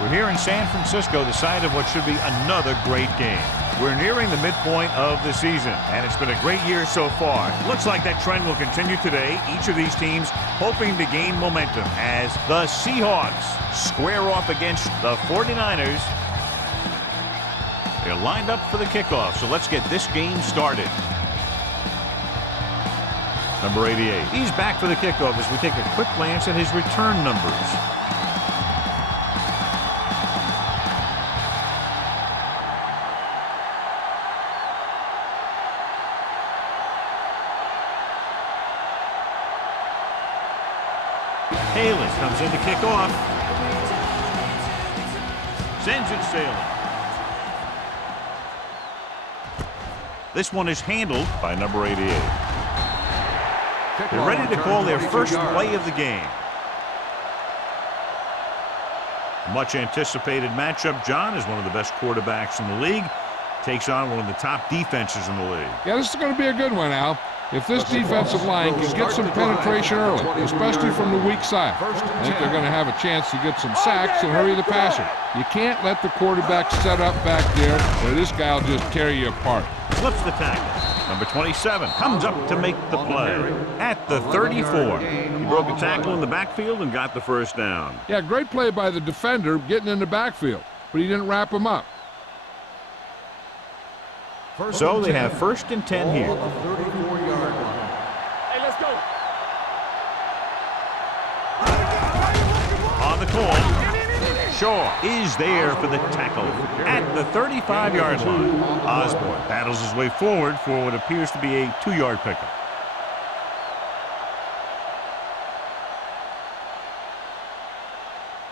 We're here in San Francisco, the site of what should be another great game. We're nearing the midpoint of the season, and it's been a great year so far. Looks like that trend will continue today. Each of these teams hoping to gain momentum as the Seahawks square off against the 49ers. They're lined up for the kickoff, so let's get this game started. Number 88. He's back for the kickoff as we take a quick glance at his return numbers. Haley comes in to kick off. Sends it sailing. This one is handled by number 88. They're ready to call their first play of the game. Much anticipated matchup. John is one of the best quarterbacks in the league. Takes on one of the top defenses in the league. Yeah, this is going to be a good one, Al. If this defensive line can get some penetration early, especially from the weak side, I think they're going to have a chance to get some sacks and hurry the passer. You can't let the quarterback set up back there, or this guy will just tear you apart. Flips the tackle. Number 27 comes up to make the play at the 34. He broke a tackle in the backfield and got the first down. Yeah, great play by the defender getting in the backfield, but he didn't wrap him up. So they have 1st and 10 here. Hey, let's go. On the call, Shaw is there for the tackle at the 35-yard line. Osborne battles his way forward for what appears to be a 2-yard pickup.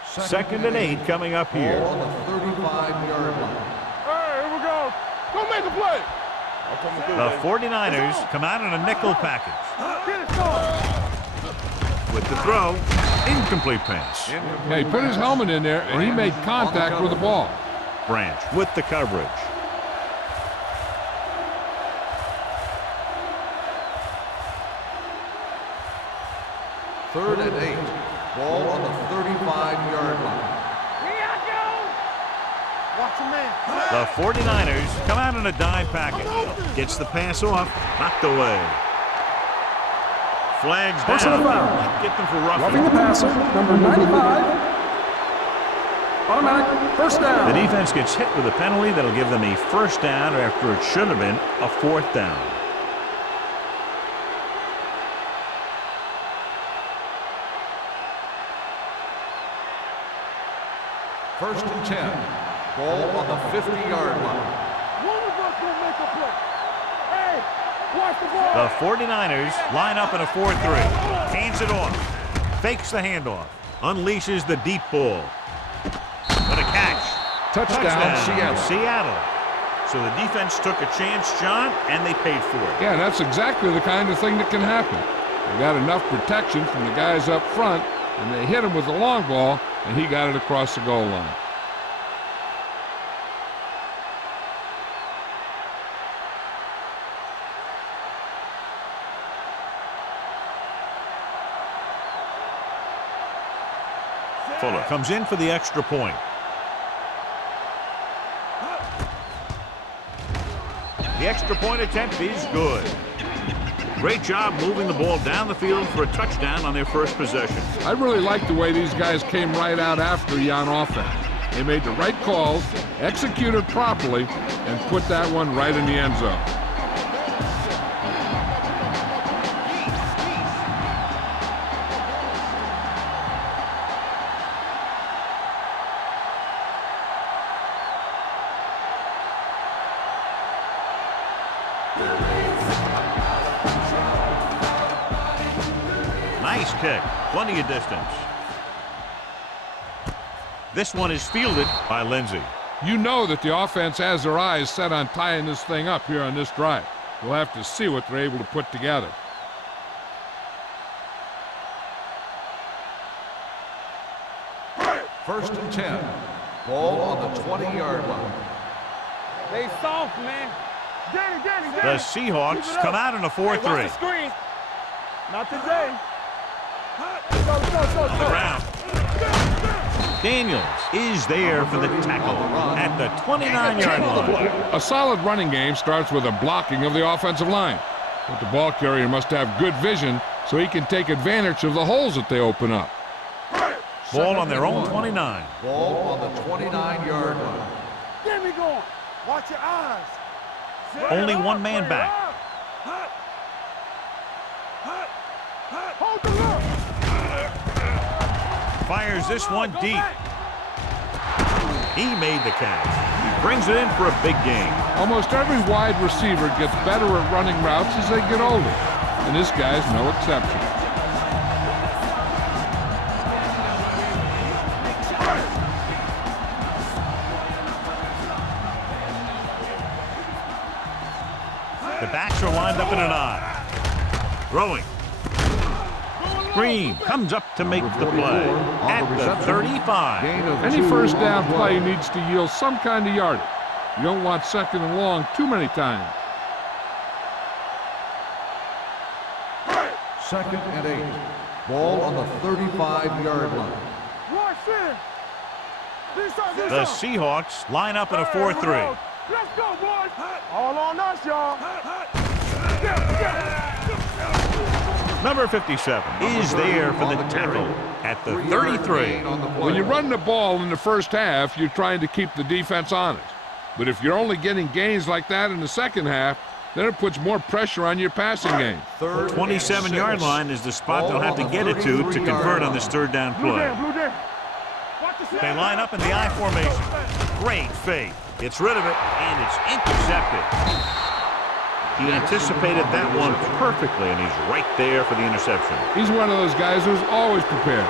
Second and 8 coming up here. On the 35-yard line. Hey, here we go. Go make a play. The 49ers come out in a nickel package. With the throw, incomplete pass. Yeah, he put his helmet in there, and he made contact with the ball. Branch with the coverage. Third and 8. Ball on the 35-yard line. The 49ers come out in a dive package. Gets the pass off, knocked away. Flags down. Get them for Roughing the passer, number 95. Automatic first down. The defense gets hit with a penalty that'll give them a first down after it should have been a 4th down. First and 10. Ball on the 50-yard line. One of us will make a play. Hey, watch the ball. The 49ers line up in a 4-3. Hands it off. Fakes the handoff. Unleashes the deep ball. What a catch. Touchdown, Seattle. So the defense took a chance, John, and they paid for it. Yeah, that's exactly the kind of thing that can happen. They got enough protection from the guys up front, and they hit him with the long ball, and he got it across the goal line. Fuller comes in for the extra point. The extra point attempt is good. Great job moving the ball down the field for a touchdown on their first possession. I really like the way these guys came right out after you on offense. They made the right calls, executed properly, and put that one right in the end zone. Nice kick. Plenty of distance. This one is fielded by Lindsey. You know that the offense has their eyes set on tying this thing up here on this drive. We'll have to see what they're able to put together. First and 10. Ball on the 20-yard line. They soft, man. Danny. The Seahawks come out in a 4-3. Not today. On the ground. Daniels is there for the tackle at the 29-yard line. A solid running game starts with a blocking of the offensive line. But the ball carrier must have good vision so he can take advantage of the holes that they open up. Ball on their own 29. Ball on the 29-yard line. Get me going. Watch your eyes. Only one man back. Hold the look. Fires this one deep. He made the catch. He brings it in for a big game. Almost every wide receiver gets better at running routes as they get older, and this guy's no exception. The backs are lined up in an eye. Throwing. Green comes up to make the play at the 35. Any first down play needs to yield some kind of yardage. You don't want second and long too many times. Second and 8. Ball on the 35-yard line. The Seahawks line up in a 4-3. Let's go, boys. All on us, y'all. Number 57 is there for the tackle at the 33. When you run the ball in the first half, you're trying to keep the defense honest. But if you're only getting gains like that in the second half, then it puts more pressure on your passing game. 27-yard line is the spot they'll have to get it to convert on this third down play. They line up in the I formation. Great fake. Gets rid of it, and it's intercepted. He anticipated that one perfectly, and he's right there for the interception. He's one of those guys who's always prepared.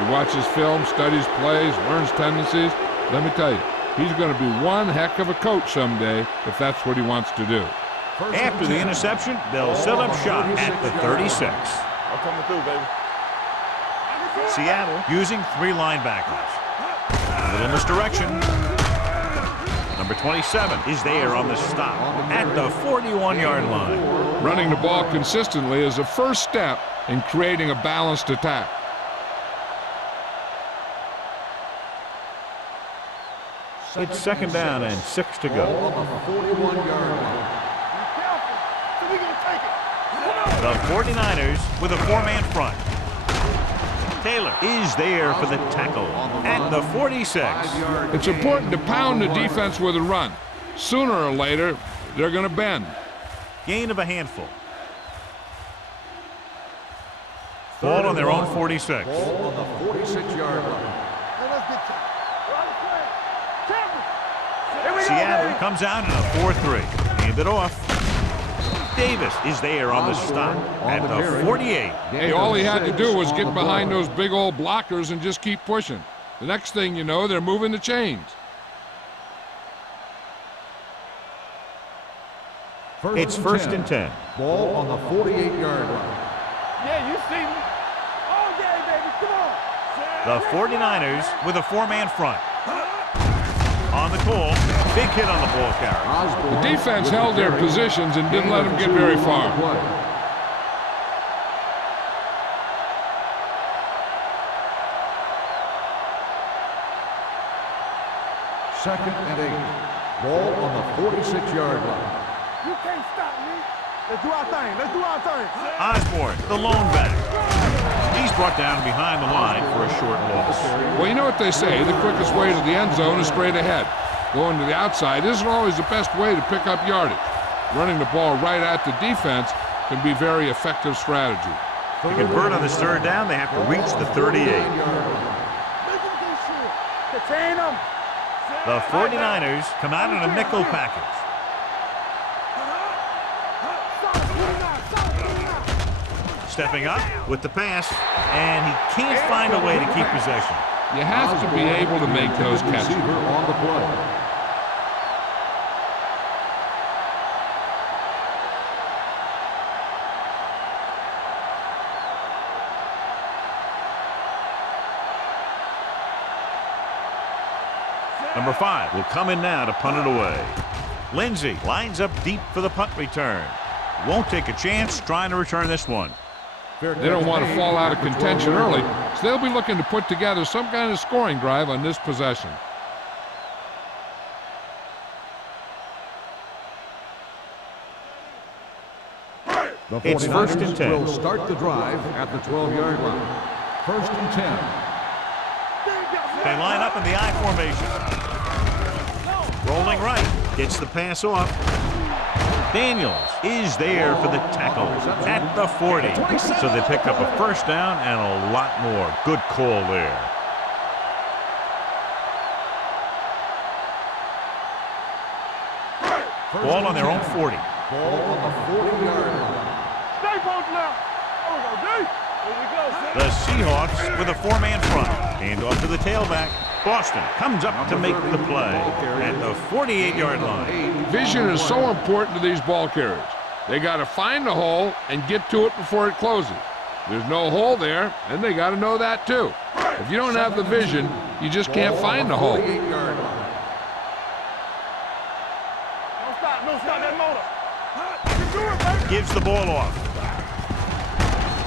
He watches film, studies plays, learns tendencies. Let me tell you, he's going to be one heck of a coach someday if that's what he wants to do. After the interception, they'll set up shop at the 36. I'm coming through, baby. Seattle using 3 linebackers. A little misdirection. Number 27 is there on the stop at the 41-yard line. Running the ball consistently is a first step in creating a balanced attack. It's second down and 6 to go. The 49ers with a 4-man front. Taylor is there for the tackle at the 46. It's important to pound the defense with a run. Sooner or later, they're going to bend. Gain of a handful. Ball on their own 46. Ball on the 46-yard line. Seattle comes out in a 4-3. Hand it off. Davis is there on the stop at the 48. Hey, all he had to do was get behind those big old blockers and just keep pushing. The next thing you know, they're moving the chains. It's first and 10. Ball on the 48-yard line. Yeah, you see me. All day, baby. Come on. The 49ers with a 4-man front. On the call, big hit on the ball carrier. The defense held their positions and didn't let them get very far. Second and 8. Ball on the 46-yard line. You can't stop me. Let's do our thing. Let's do our thing. Osborne, the lone back. He's brought down behind the line for a short loss. Well, you know what they say, the quickest way to the end zone is straight ahead. Going to the outside isn't always the best way to pick up yardage. Running the ball right at the defense can be very effective strategy. To convert on this third down, they have to reach the 38. Contain them. The 49ers come out in a nickel package. Stepping up with the pass, and he can't find a way to keep possession. You have to be able to make those catches. On the play. Number 5 will come in now to punt it away. Lindsey lines up deep for the punt return. Won't take a chance trying to return this one. They don't want to fall out of contention early, so they'll be looking to put together some kind of scoring drive on this possession. It's 1st and 10. Will start the drive at the 12-yard line. 1st and 10. They line up in the I formation. Rolling right. Gets the pass off. Daniels is there for the tackle at the 40. So they pick up a 1st down and a lot more. Good call there. Ball on their own 40. Ball on the 40-yard line. Stay both now. Here we go, D. Here we go, son. The Seahawks with a 4-man front. Hand off to the tailback. Boston comes up to make the play at the 48-yard line. Vision is so important to these ball carriers. They got to find the hole and get to it before it closes. There's no hole there, and they got to know that too. If you don't have the vision, you just can't find the hole. Don't stop that motor. You do it, baby. Gives the ball off.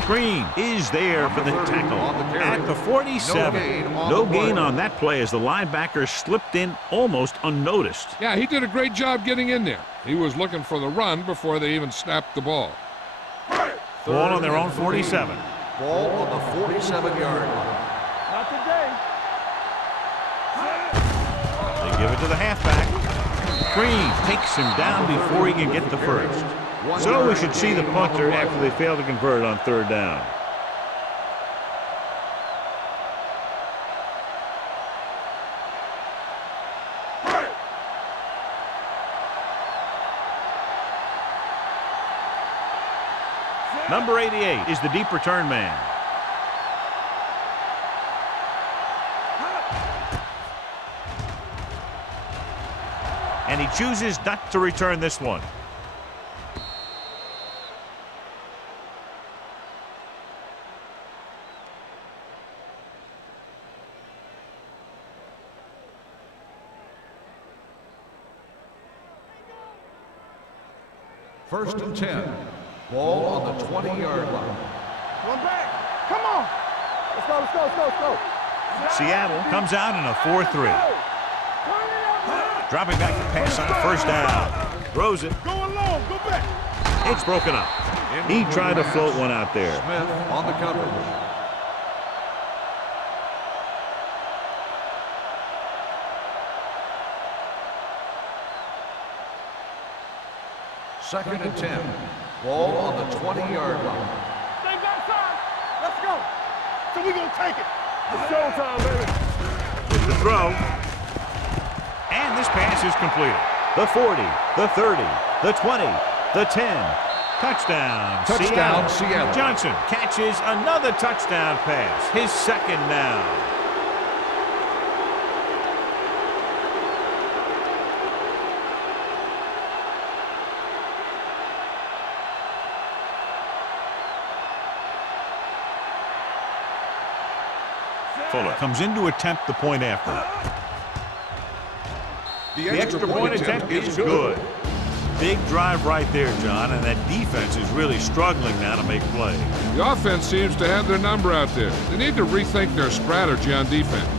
Green is there for the tackle at the 47. No gain on that play as the linebacker slipped in almost unnoticed. Yeah, he did a great job getting in there. He was looking for the run before they even snapped the ball. Ball on their own 47. Ball on the 47-yard line. Not today. They give it to the halfback. Green takes him down before he can get the first. So we should see the punter after they fail to convert on 3rd down. Number 88 is the deep return man. And he chooses not to return this one. First and 10. Ball on the 20-yard line. One back. Come on. Let's go, let's go, let's go, let's go. Seattle comes out in a 4-3. Dropping back to pass on 1st down. Throws it. Go along, go back. It's broken up. He tried to float one out there. Smith on the coverage. Second and 10. Ball on the 20-yard line. Stay backside. Let's go. So we're going to take it. It's showtime, baby. With the throw. And this pass is completed. The 40, the 30, the 20, the 10. Touchdown, Seattle. Johnson catches another touchdown pass. His 2nd now. Fuller comes in to attempt the point after. The extra point attempt is good. Big drive right there, John, and that defense is really struggling now to make plays. The offense seems to have their number out there. They need to rethink their strategy on defense.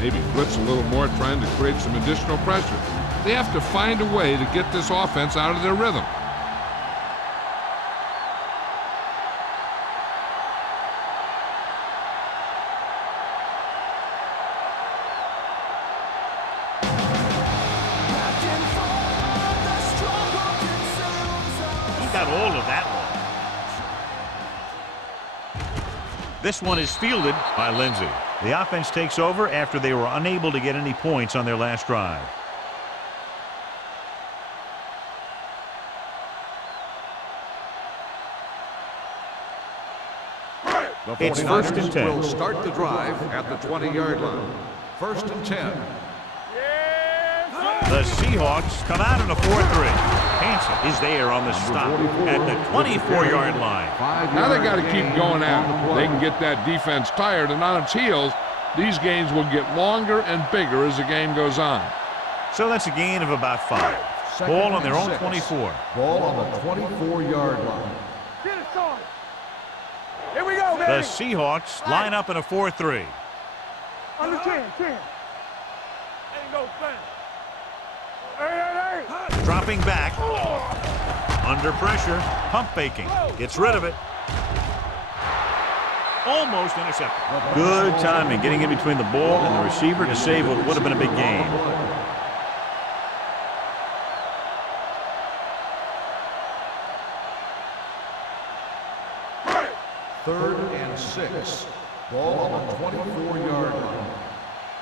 Maybe blitz a little more, trying to create some additional pressure. They have to find a way to get this offense out of their rhythm. All of that one. This one is fielded by Lindsey. The offense takes over after they were unable to get any points on their last drive. It's 1st and 10. Will start the drive at the 20-yard line. 1st and 10. The Seahawks come out in a 4-3. Hansen is there on the stop at the 24-yard line. Now they got to keep going at it. They can get that defense tired and on its heels. These gains will get longer and bigger as the game goes on. So that's a gain of about 5. Ball on their own 24. Ball on the 24-yard line. Get it started. Here we go, The baby. Seahawks line up in a 4-3. Under 10. Ain't no thing. Hey. Dropping back. Under pressure. Pump faking. Gets rid of it. Almost intercepted. Good timing getting in between the ball and the receiver to save what would have been a big gain. Third and 6. Ball on the 24-yard line.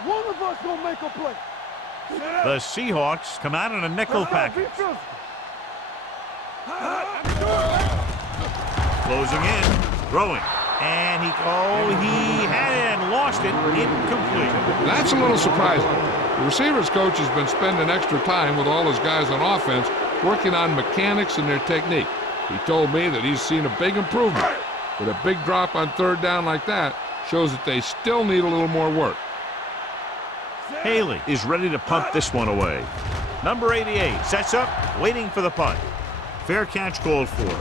One of us gonna make a play. The Seahawks come out in a nickel package. Closing in. Throwing. And he had it and lost it. Incomplete. That's a little surprising. The receivers coach has been spending extra time with all his guys on offense working on mechanics and their technique. He told me that he's seen a big improvement. But a big drop on third down like that shows that they still need a little more work. Haley is ready to punt this one away. Number 88 sets up, waiting for the punt. Fair catch called for.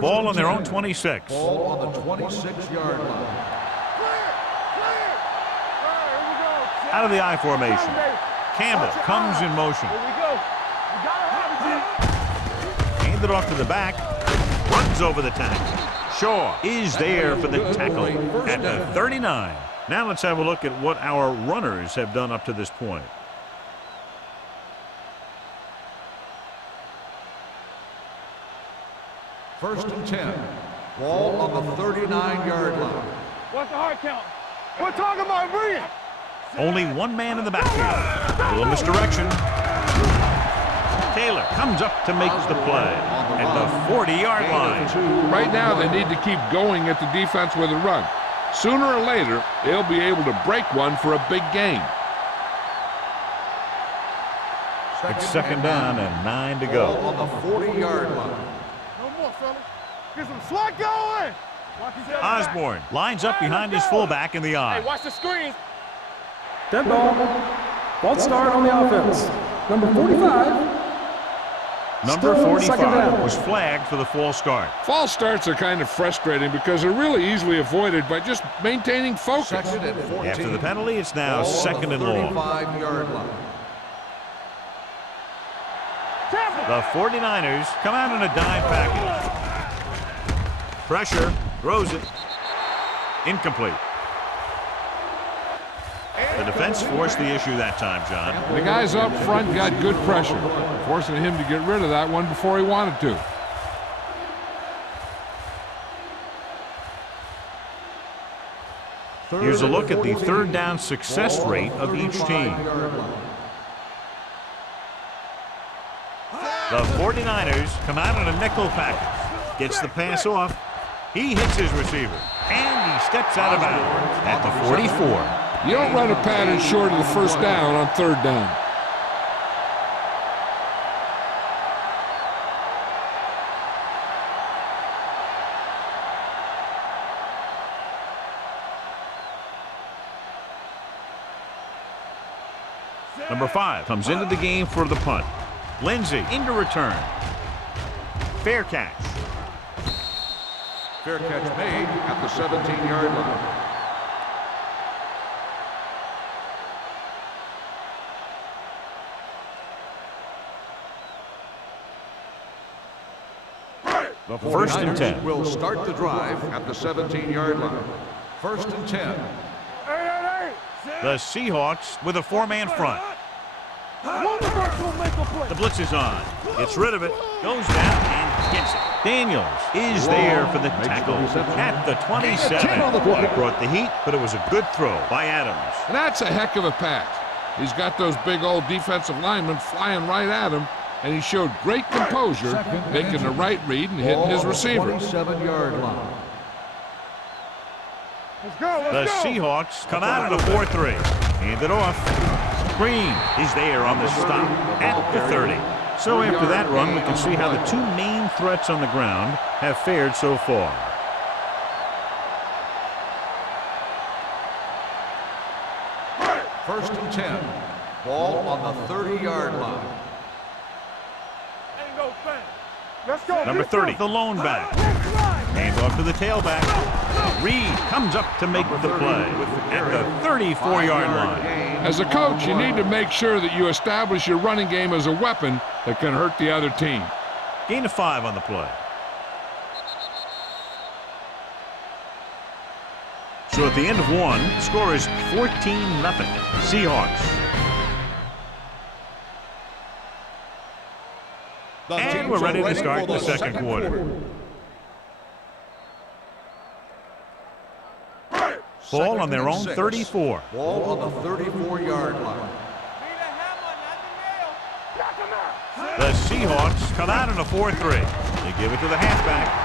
Ball on their own 26. Ball on the 26-yard line. Out of the I formation. Campbell comes in motion. Here we go. You gotta have it, Hand it off to the back. Runs over the tackle. Shaw is there for the tackle at the 39. Now let's have a look at what our runners have done up to this point. First and 10. Ball on the 39-yard line. What's the hard count? We're talking about Reed. Only one man in the backfield. A little misdirection. Taylor comes up to make the play at the 40-yard line. Right now, they need to keep going at the defense with a run. Sooner or later, they'll be able to break one for a big gain. It's second down and 9 to go. Ball on the 40-yard line. No more, fellas. Get some swag going. Osborne lines up behind his fullback in the eye. Hey, watch the screens. Dead ball. False start on the offense. Number 45. Number Still second 45 down. was flagged for the false start. False starts are kind of frustrating because they're really easily avoided by just maintaining focus. Second and 14. After the penalty, it's now Ball on second the and long. 35-yard line. The 49ers come out in a dime package. Pressure, throws it. Incomplete. The defense forced the issue that time, John. The guys up front got good pressure, forcing him to get rid of that one before he wanted to. Here's a look at the third down success rate of each team. The 49ers come out in a nickel package. Gets the pass off. He hits his receiver. And he steps out of bounds at the 44. You don't run a pattern short of the first down on third down. Number 5 comes into the game for the punt. Lindsey into return. Fair catch. Fair catch made at the 17-yard line. The First and 10. will start the drive at the 17-yard line. First and 10. The Seahawks with a 4-man front. One of us gonna make a play. The blitz is on. Gets rid of it. Goes down and gets it. Daniels is there for the tackle at the 27. He brought the heat, but it was a good throw by Adams. And that's a heck of a pass. He's got those big old defensive linemen flying right at him, and he showed great composure, making the right read and hitting his receiver. 27-yard line. Let's go. The Seahawks come out in a 4-3. Hand it off. Green is there on the stop at the 30. So after that run, we can see how the two main threats on the ground have fared so far. First and 10. Ball on the 30-yard line. Ain't no thing. Let's go. Number 30, the lone back. Hands off to the tailback. Reed comes up to make the play at the 34-yard line. As a coach, you need to make sure that you establish your running game as a weapon that can hurt the other team. Gain of 5 on the play. So at the end of one, the score is 14-0. Seahawks. And we're ready to start the second quarter. Ball on their own 34. Ball on the 34-yard line. The Seahawks come out in a 4-3. They give it to the halfback.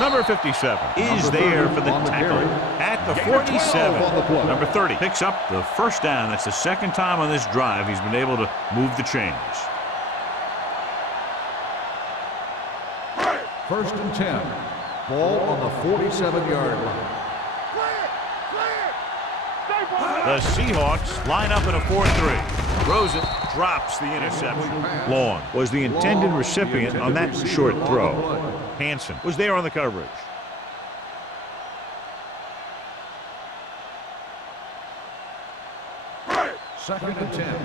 Number 57 is there for the tackle at the 47. Number 30 picks up the first down. That's the second time on this drive he's been able to move the chains. First and 10. Ball on the 47-yard line. The Seahawks line up in a 4-3. Rosen drops the interception. Long was the intended recipient on that short throw. Hansen was there on the coverage. Second and 10.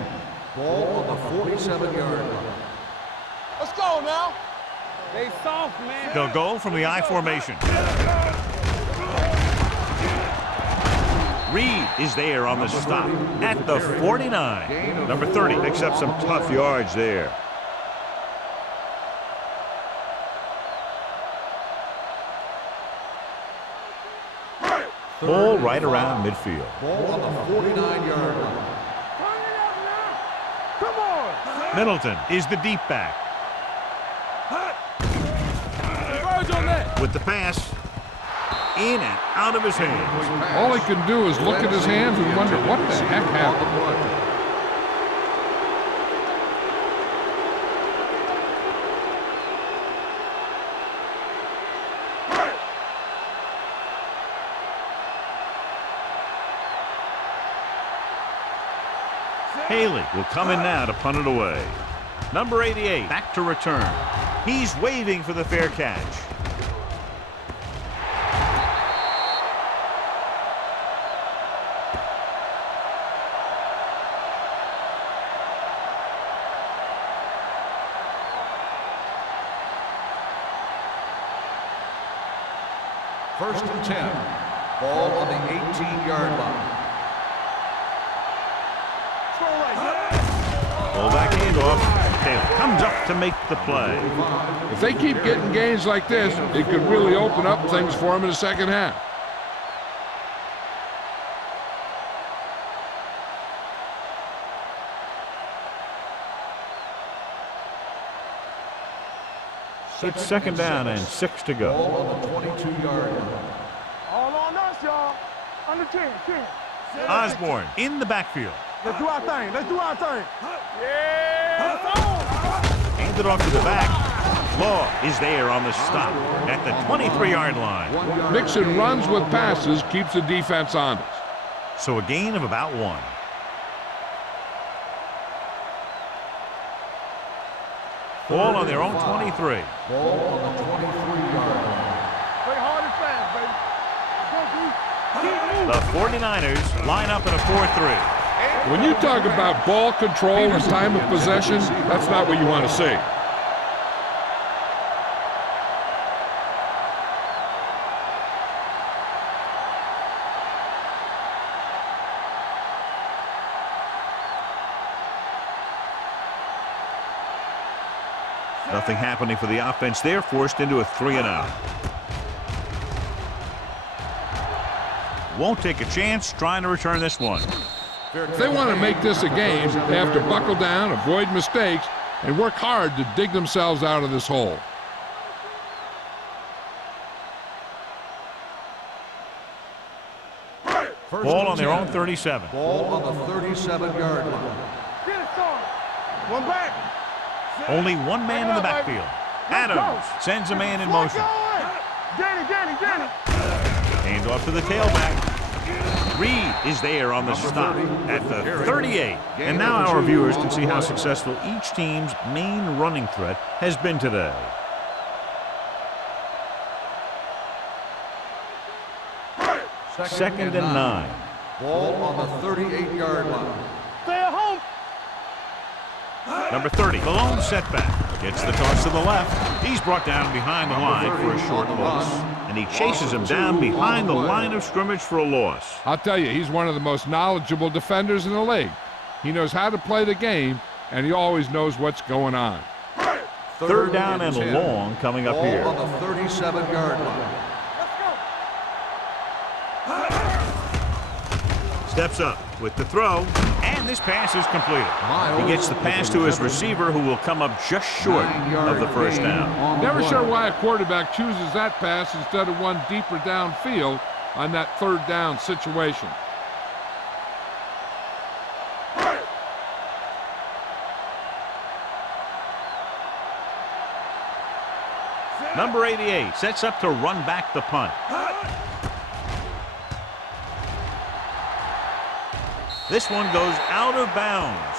Ball on the 47-yard line. Let's go now. They soft, man. They'll go from the I formation. Reed is there on the stop at the 49. Number 30 picks up some tough yards there. Ball right around midfield. Ball on the 49-yard line. Come on. Middleton is the deep back. With the pass, in and out of his hands. All he can do is look at his hands and wonder what the heck happened. Haley will come in now to punt it away. Number 88 back to return. He's waving for the fair catch. First and 10. Ball on the 18-yard line. Fullback handoff. Taylor comes up to make the play. If they keep getting gains like this, it could really open up things for them in the second half. It's second down and 6 to go. Ball on the 22-yard line. All on us, y'all. Under 10. Osborne in the backfield. Let's do our thing. Let's do our thing. Yeah. Handed off to the back. Law is there on the stop at the 23-yard line. Mixing runs with passes keeps the defense honest. So a gain of about 1. Ball on their own 23. Ball on the 23-yard line. Play hard and fast, baby. The 49ers line up in a 4-3. When you talk about ball control and time of possession, that's not what you want to see. Nothing happening for the offense. They're forced into a 3-and-out. Won't take a chance trying to return this one. If they want to make this a game, they have to buckle down, avoid mistakes, and work hard to dig themselves out of this hole. Ball on their own 37. Ball on the 37-yard line. Get it, son. One back. Only one man in the backfield. Adams sends a man in motion. Danny. Hands off to the tailback. Reed is there on the stop at the 38. And now our viewers can see how successful each team's main running threat has been today. Second and 9. Ball on the 38-yard line. Stay at home. Number 30, the lone setback. Gets the toss to the left. He's brought down behind the line for a short loss. And he chases him down behind the line of scrimmage for a loss. I'll tell you, he's one of the most knowledgeable defenders in the league. He knows how to play the game, and he always knows what's going on. Third down and long coming up here. Ball on the 37-yard line. Steps up with the throw, and this pass is completed. He gets the pass to his receiver, who will come up just short of the first down. Never sure why a quarterback chooses that pass instead of one deeper downfield on that third down situation. Number 88 sets up to run back the punt. This one goes out of bounds.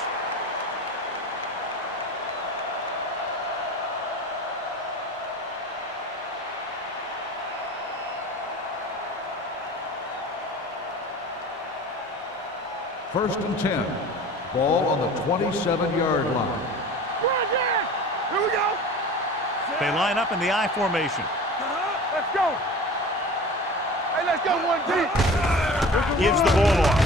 First and 10. Ball on the 27-yard line. Here we go. They line up in the I formation. Let's go. Hey, let's go one deep. Gives the ball off.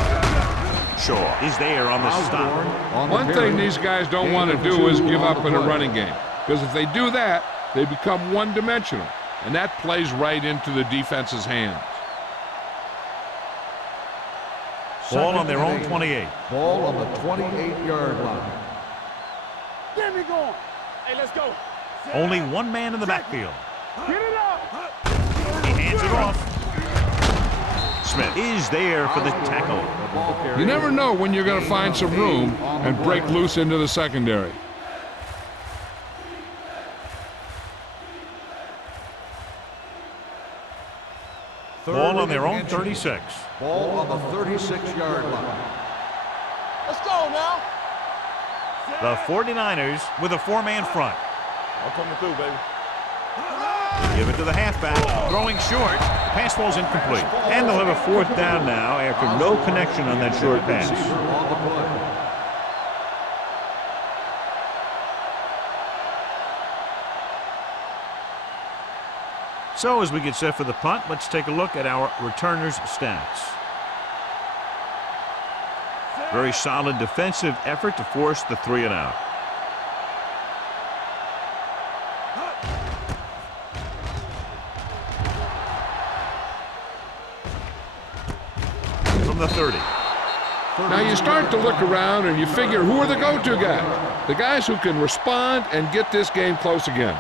Shaw is there on the stop. One thing these guys don't want to do is give up in a running game, because if they do that, they become one-dimensional, and that plays right into the defense's hands. Ball on their own 28. Ball on the 28-yard line. Get me going. Hey, let's go. Only one man in the backfield. Get it up. He hands it off. Smith is there for the tackle. You never know when you're going to find some room and break loose into the secondary. Ball on their own 36. Ball on the 36-yard line. Let's go now. The 49ers with a four-man front. I'm coming through, baby. Give it to the halfback. Throwing short. Pass falls incomplete. And they'll have a fourth down now after no connection on that short pass. On the play. So as we get set for the punt, let's take a look at our returners' stats. Very solid defensive effort to force the 3-and-out. From the 30. Now you start to look around and you figure, who are the go-to guys? The guys who can respond and get this game close again.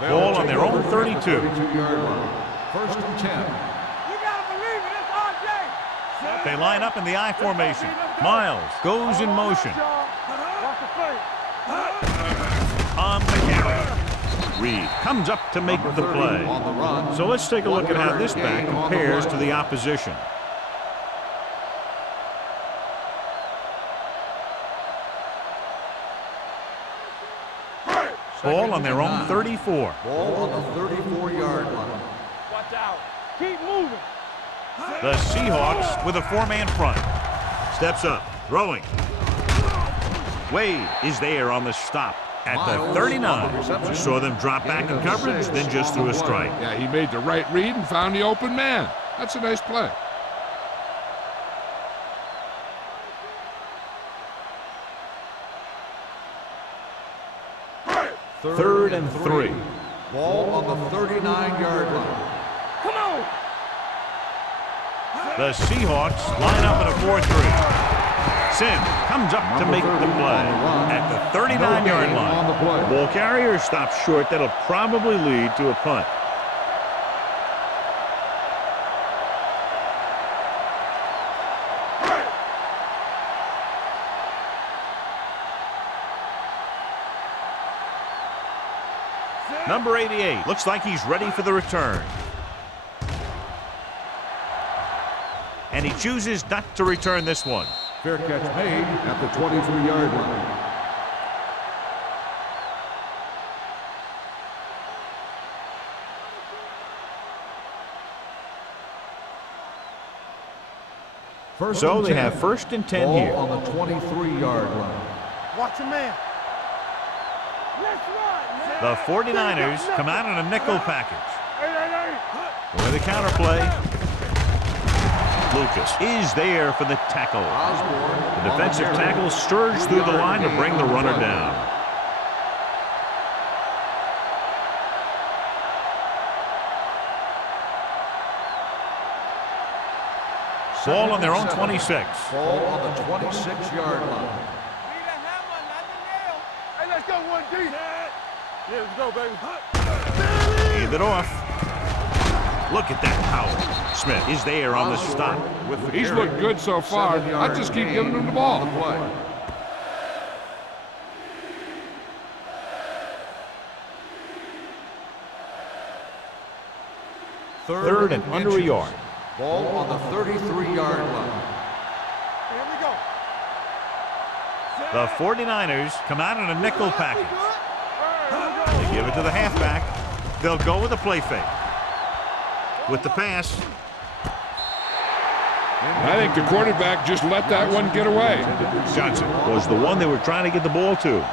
Ball on their own 32. 32-yard line. First and 10. You gotta believe it. It's RJ. They line up in the I formation. Miles goes in motion. Watch the play. On the carry. Reed comes up to make the play. On the run. So let's take a look at how this back compares to the opposition. Ball on their own 34. Ball on the 34-yard line. Watch out. Keep moving. The Seahawks with a four-man front. Steps up, throwing. Wade is there on the stop at the 39. Saw them drop back in coverage, then just threw a strike. Yeah, he made the right read and found the open man. That's a nice play. Third and 3. Ball on the 39-yard line. Come on. The Seahawks line up in a 4-3. Sim comes up to make the play at the 39-yard line. Ball carrier stops short. That'll probably lead to a punt. Number 88 looks like he's ready for the return. And he chooses not to return this one. Fair catch made at the 23-yard line. So they have 1st and 10 here. On the 23-yard line. Watch your man. The 49ers come out in a nickel package. With a counterplay. Lucas is there for the tackle. The defensive tackle surged through the line to bring the runner down. Ball on their own 26. Ball on the 26-yard line. Hey, let's go, 1D. Yeah, let's go, baby. Hand it off. Look at that power. Smith is there on the stop. He's looked good so far. I just keep giving him the ball. Third and under a yard. Ball on the 33-yard line. Here we go. The 49ers come out in a nickel package. They give it to the halfback. They'll go with a play fake. With the pass. I think the quarterback just let that one get away. Johnson was the one they were trying to get the ball to.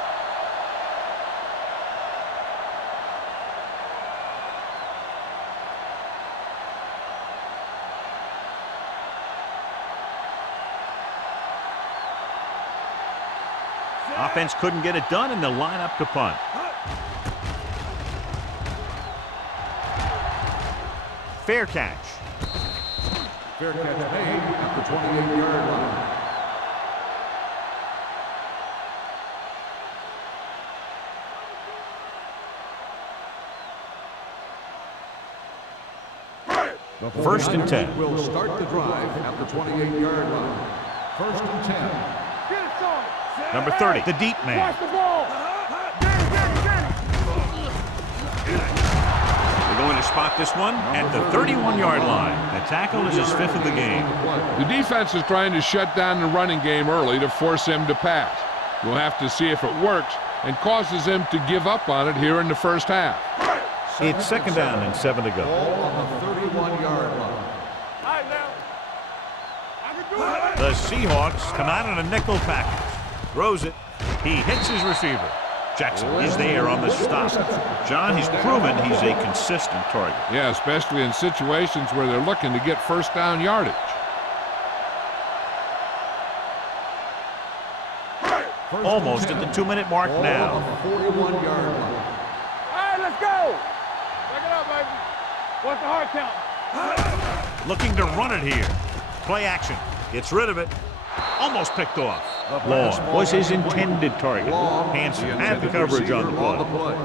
Offense couldn't get it done, and they'll line up to punt. Fair catch. Fair catch made at the 28-yard line. The 1st and 10. Will start the drive at the 28-yard line. 1st and 10. Number 30, the deep man. Watch the ball. They're going to spot this one at the 31-yard line. The tackle is his 5th of the game. The defense is trying to shut down the running game early to force him to pass. We'll have to see if it works and causes him to give up on it here in the first half. It's 2nd down and 7 to go. Ball on the 31-yard line. The Seahawks come out in a nickel package. Throws it. He hits his receiver. Jackson is there on the stop. John, he's proven he's a consistent target. Yeah, especially in situations where they're looking to get first down yardage. Almost at the 2-minute mark now. 41-yard line. All right, let's go. Back it up, baby. What's the hard count? Looking to run it here. Play action. Gets rid of it. Almost picked off. Long was his intended target. Hanson had the coverage on the play.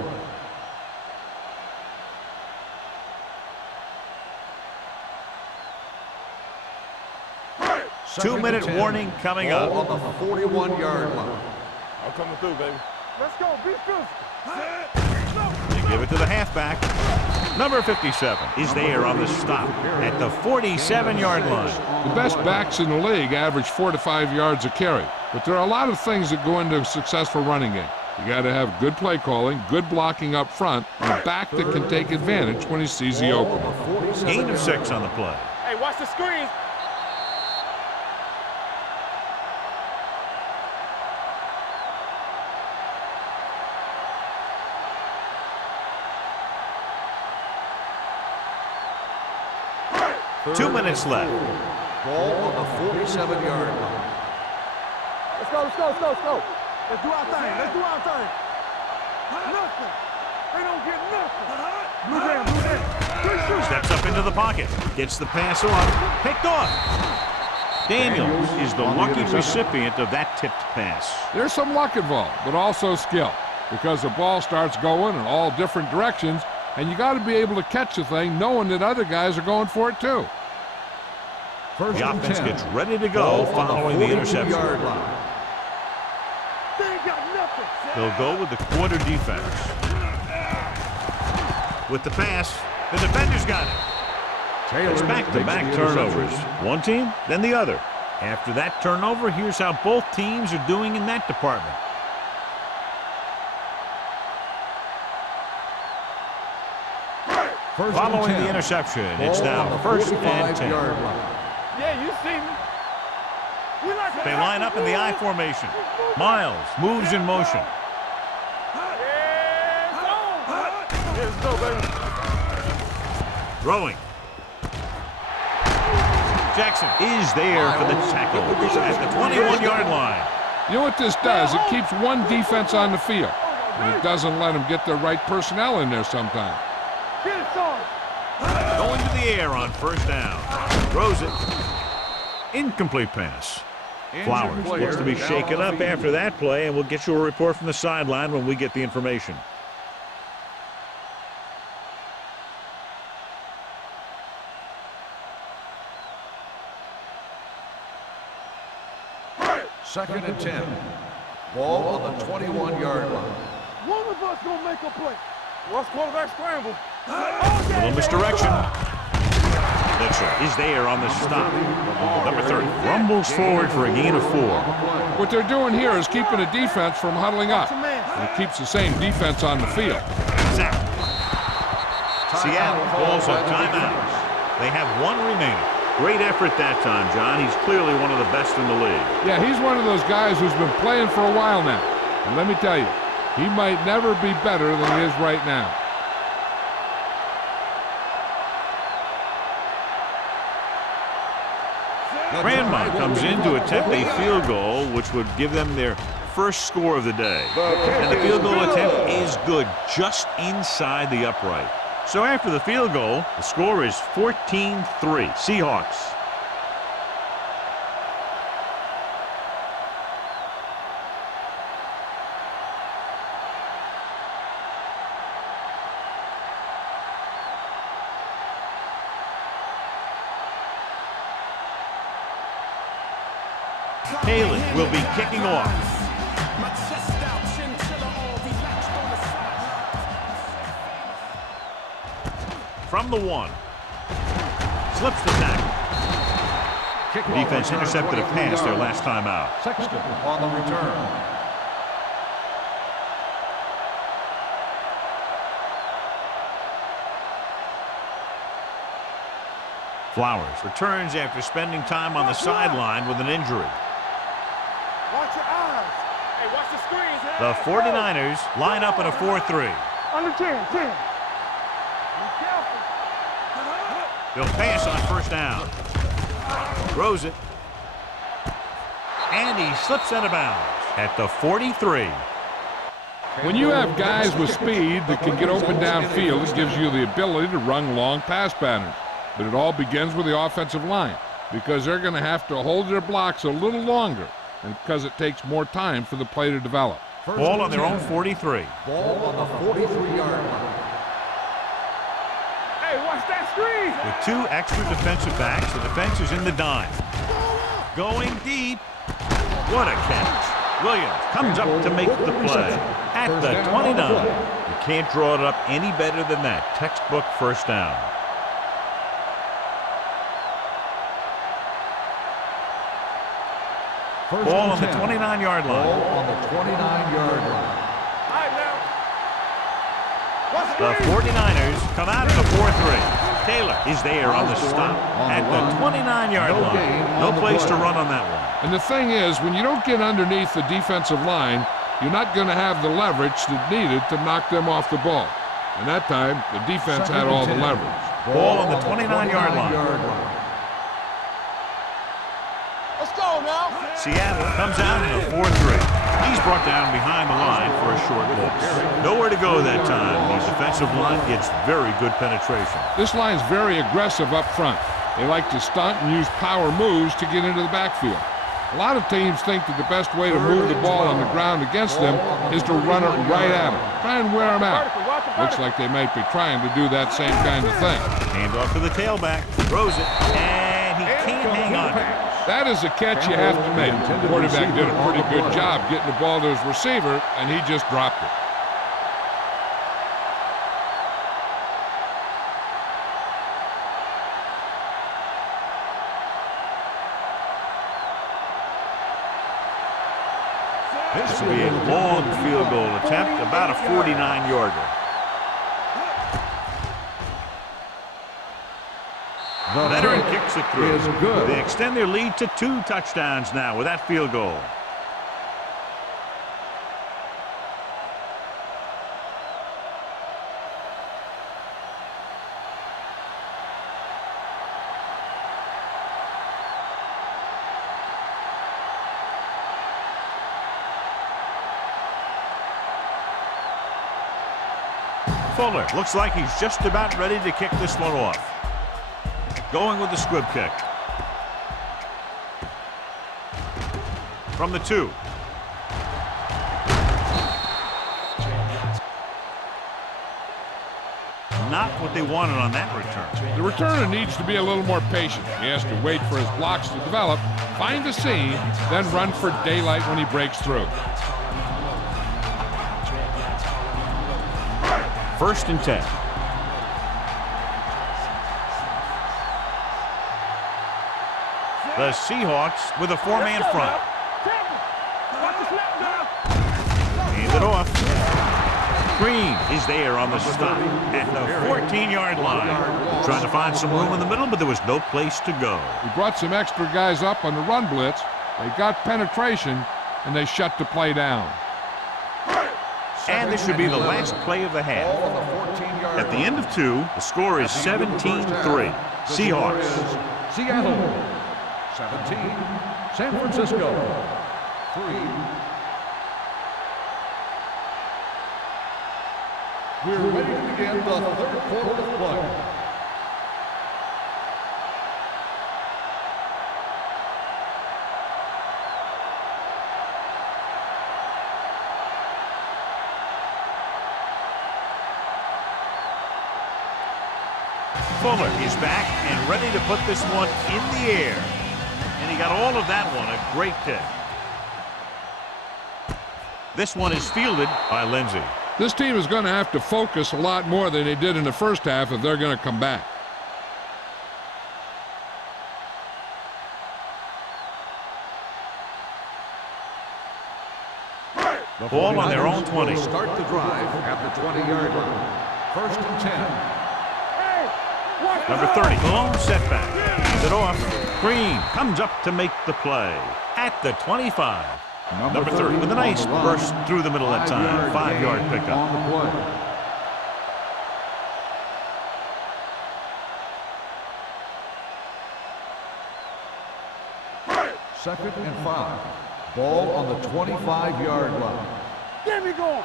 2-minute warning coming up. On the 41-yard line. I'm coming through, baby. Let's go. Be physical. They give it to the halfback. Number 57 is there on the stop at the 47-yard line. The best backs in the league average 4 to 5 yards a carry, but there are a lot of things that go into a successful running game. You got to have good play calling, good blocking up front, and a back that can take advantage when he sees the opening. Gain of 6 on the play. Hey, watch the screens. Two minutes left. Ball on the 47-yard line. Let's go, let's go, let's go, let's go. Let's do our thing. Let's do our thing. Nothing. They don't get nothing. Blue down, blue down. Good shoot. Steps up into the pocket. Gets the pass off. Picked off. Daniels is the lucky recipient of that tipped pass. There's some luck involved, but also skill, because the ball starts going in all different directions, and you got to be able to catch the thing knowing that other guys are going for it too. The offense gets ready to go following the interception. They ain't got nothing. They'll go with the quarter defense. with the pass. The defender's got it. It's back-to-back turnovers. One team, then the other. After that turnover, here's how both teams are doing in that department. Following the interception, it's now first and 10. Yeah, you see me. They line up in the I formation. Miles moves in motion. Let's go, baby. Throwing. Jackson is there for the tackle at the 21-yard line. You know what this does? It keeps one defense on the field, and it doesn't let them get the right personnel in there sometimes. Get it, son. Going to the air on first down. Throws it. Incomplete pass. Flowers looks to be shaken up after that play, and we'll get you a report from the sideline when we get the information. Second and 10. Ball on the 21-yard line. One of us gonna make a play. What's quarterback scramble? A little misdirection. Mitchell is there on the stop. Number 30 rumbles forward for a gain of 4. What they're doing here is keeping the defense from huddling up. And it keeps the same defense on the field. Seattle calls a timeout. They have one remaining. Great effort that time, John. He's clearly one of the best in the league. Yeah, he's one of those guys who's been playing for a while now. And let me tell you, he might never be better than he is right now. Grandma comes in to attempt a field goal, which would give them their first score of the day. And the field goal attempt is good, just inside the upright. So after the field goal, the score is 14-3, Seahawks. Kalen will be kicking off. From the 1. Slips the tackle. Defense intercepted a pass their last time out. Sexton on the return. Flowers returns after spending time on the sideline with an injury. Watch your eyes. Hey, watch the screens. Hey, The 49ers line up in a 4-3. Under 10. Be careful. They'll pass on first down. Throws it. And he slips out of bounds at the 43. When you have guys with speed that can get open downfield, it gives you the ability to run long pass patterns. But it all begins with the offensive line, because they're going to have to hold their blocks a little longer, and because it takes more time for the play to develop. Ball on their own 43. Ball on the 43-yard line. Hey, watch that screen. With 2 extra defensive backs, the defense is in the dime. Going deep. What a catch. Williams comes up to make the play at the 29. You can't draw it up any better than that. Textbook first down. Ball on the 29-yard line. Ball on the 29-yard line. All right, now. The 49ers come out in a 4-3. Taylor is there on the stop at the 29-yard line. No place to run on that one. And the thing is, when you don't get underneath the defensive line, you're not going to have the leverage that's needed to knock them off the ball. And that time, the defense had all the leverage. Ball on the 29-yard line. Let's go now. Seattle comes out in a 4-3. He's brought down behind the line for a short loss. Nowhere to go that time. The defensive line gets very good penetration. This line's very aggressive up front. They like to stunt and use power moves to get into the backfield. A lot of teams think that the best way to move the ball on the ground against them is to run it right at them. Try and wear them out. Looks like they might be trying to do that same kind of thing. Hand off to the tailback. Throws it. And he can't hang on to it. That is a catch you have to make. The quarterback did a pretty good job getting the ball to his receiver, and he just dropped it. This will be a long field goal attempt, about a 49-yarder. The veteran kicks it through. Is good. They extend their lead to 2 touchdowns now with that field goal. Fuller looks like he's just about ready to kick this one off. Going with the squib kick. From the 2. Not what they wanted on that return. The returner needs to be a little more patient. He has to wait for his blocks to develop, find a seam, then run for daylight when he breaks through. 1st and 10. The Seahawks with a 4-man front. Hand it off. Green is there on the stop at the 14-yard line. Trying to find some room in the middle, but there was no place to go. He brought some extra guys up on the run blitz. They got penetration, and they shut the play down. And this should be the last play of the half. At the end of 2, the score is 17-3. Seahawks. Seattle. 17. San Francisco. 3. We're ready to begin the 3rd quarter of play. Fuller is back and ready to put this one in the air. And he got all of that one, a great kick. This one is fielded by Lindsey. This team is going to have to focus a lot more than they did in the first half if they're going to come back. The ball on their own 20. Start the drive at the 20-yard line. 1st and 10. Number 30, long setback. Hands it off. Green comes up to make the play at the 25. Number 30 with a nice burst through the middle that time. 5-yard pickup. On the play. Second and 5. Ball on the 25-yard line. Get me going.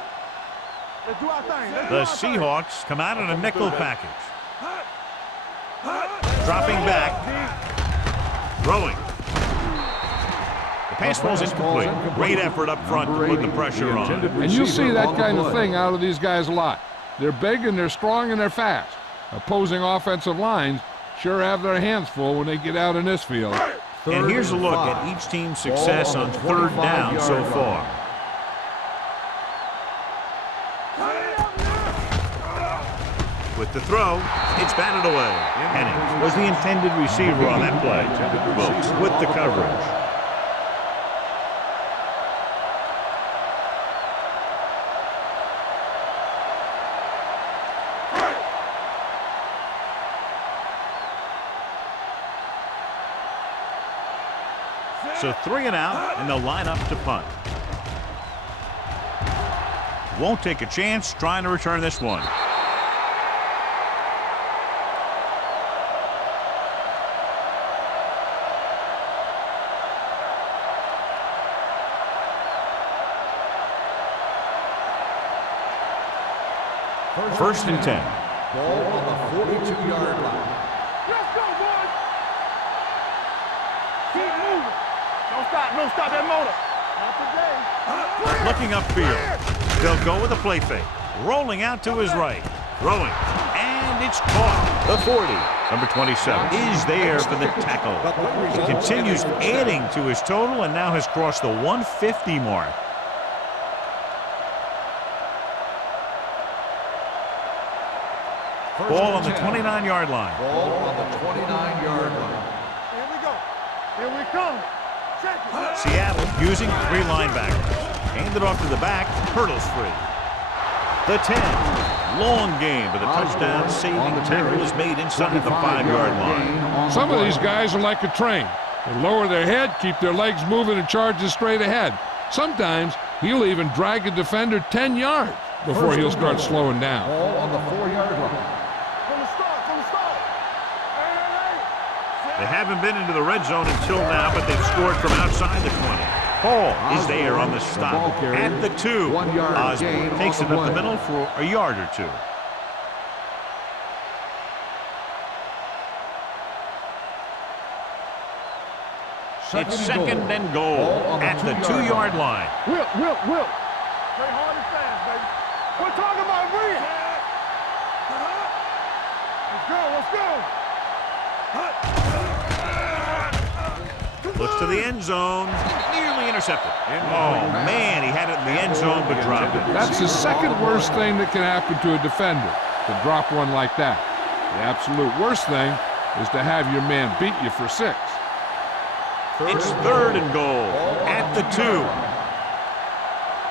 Let's do our thing. The Seahawks come out in a nickel package. Dropping back. Throwing. The pass ball's incomplete. Great effort up front to put the pressure on. And you'll see that kind of thing out of these guys a lot. They're big and they're strong and they're fast. Opposing offensive lines sure have their hands full when they get out in this field. And here's a look at each team's success on 3rd down so far. With the throw, it's batted away. Henning was the intended receiver on that play. Wilkes with the coverage. So 3 and out, and they'll line up to punt. Won't take a chance trying to return this one. First and 10. Ball on the 42-yard line. Let's go, boys. Keep moving. Don't stop that motor. Not today. Looking upfield. They'll go with a play fake. Rolling out to his right. Throwing. And it's caught. The 40. Number 27 is there for the tackle. He continues adding to his total and now has crossed the 150 mark. Ball on the 29-yard line. Ball on the 29-yard line. Here we go. Here we come. Check it. Seattle using 3 linebackers. Handed off to the back. Hurdles free. The 10. Long game, but the touchdown-saving tackle was made inside the 5-yard line. Some of these guys are like a train. They lower their head, keep their legs moving, and charge straight ahead. Sometimes he'll even drag a defender 10 yards before he'll start slowing down. Ball on the 4-yard line. From the start. They haven't been into the red zone until now, but they've scored from outside the 20. Hall is there on the stop at the 2. 1 yard Osborne gain takes on it the up the play. middle for a yard or 2. It's second and goal at the 2-yard line. Will. Play hard and fast, baby. We're talking about Reed. Let's go. Looks to the end zone. Nearly intercepted. Oh, man, he had it in the end zone but dropped it. That's the second worst thing that can happen to a defender, to drop one like that. The absolute worst thing is to have your man beat you for 6. It's third and goal at the 2.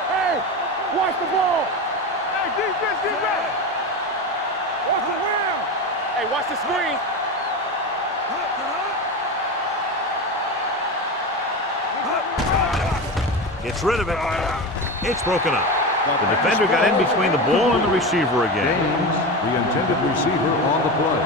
Hey, watch the ball. Hey, defense, get back. Watch the wheel. Hey, watch the screen. Gets rid of it. It's broken up. The defender got in between the ball and the receiver again. Gaines, the intended receiver on the play.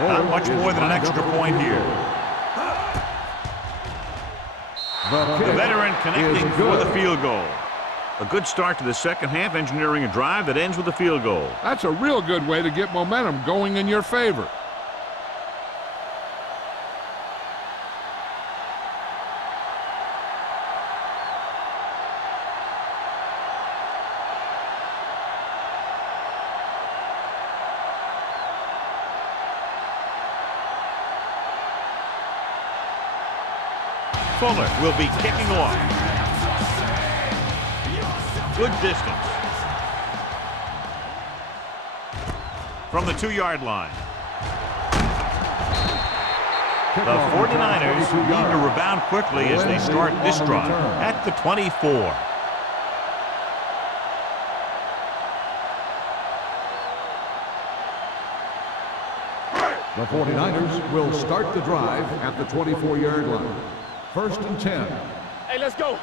Not much more than an extra point here. The veteran connecting for the field goal. A good start to the second half, engineering a drive that ends with a field goal. That's a real good way to get momentum going in your favor. Fuller will be kicking off. Good distance. From the 2-yard line. The 49ers need to rebound quickly as they start this drive at the 24. The 49ers will start the drive at the 24-yard line. First and 10. Hey, let's go.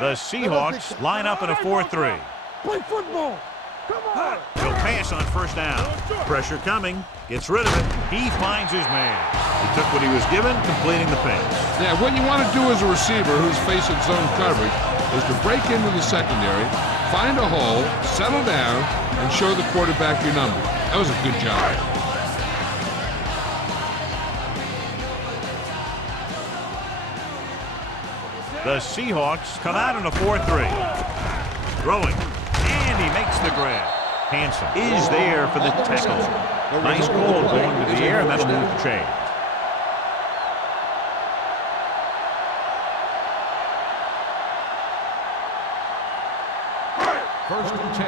The Seahawks line up in a 4-3. Play football. Come on. He'll pass on first down. Pressure coming. Gets rid of it. He finds his man. He took what he was given, completing the pass. Yeah, what you want to do as a receiver who's facing zone coverage is to break into the secondary, find a hole, settle down, and show the quarterback your number. That was a good job. The Seahawks come out in a 4-3. Throwing. And he makes the grab. Hanson is there for the tackle. Nice call going to the air, and that'll move the chain. First and 10.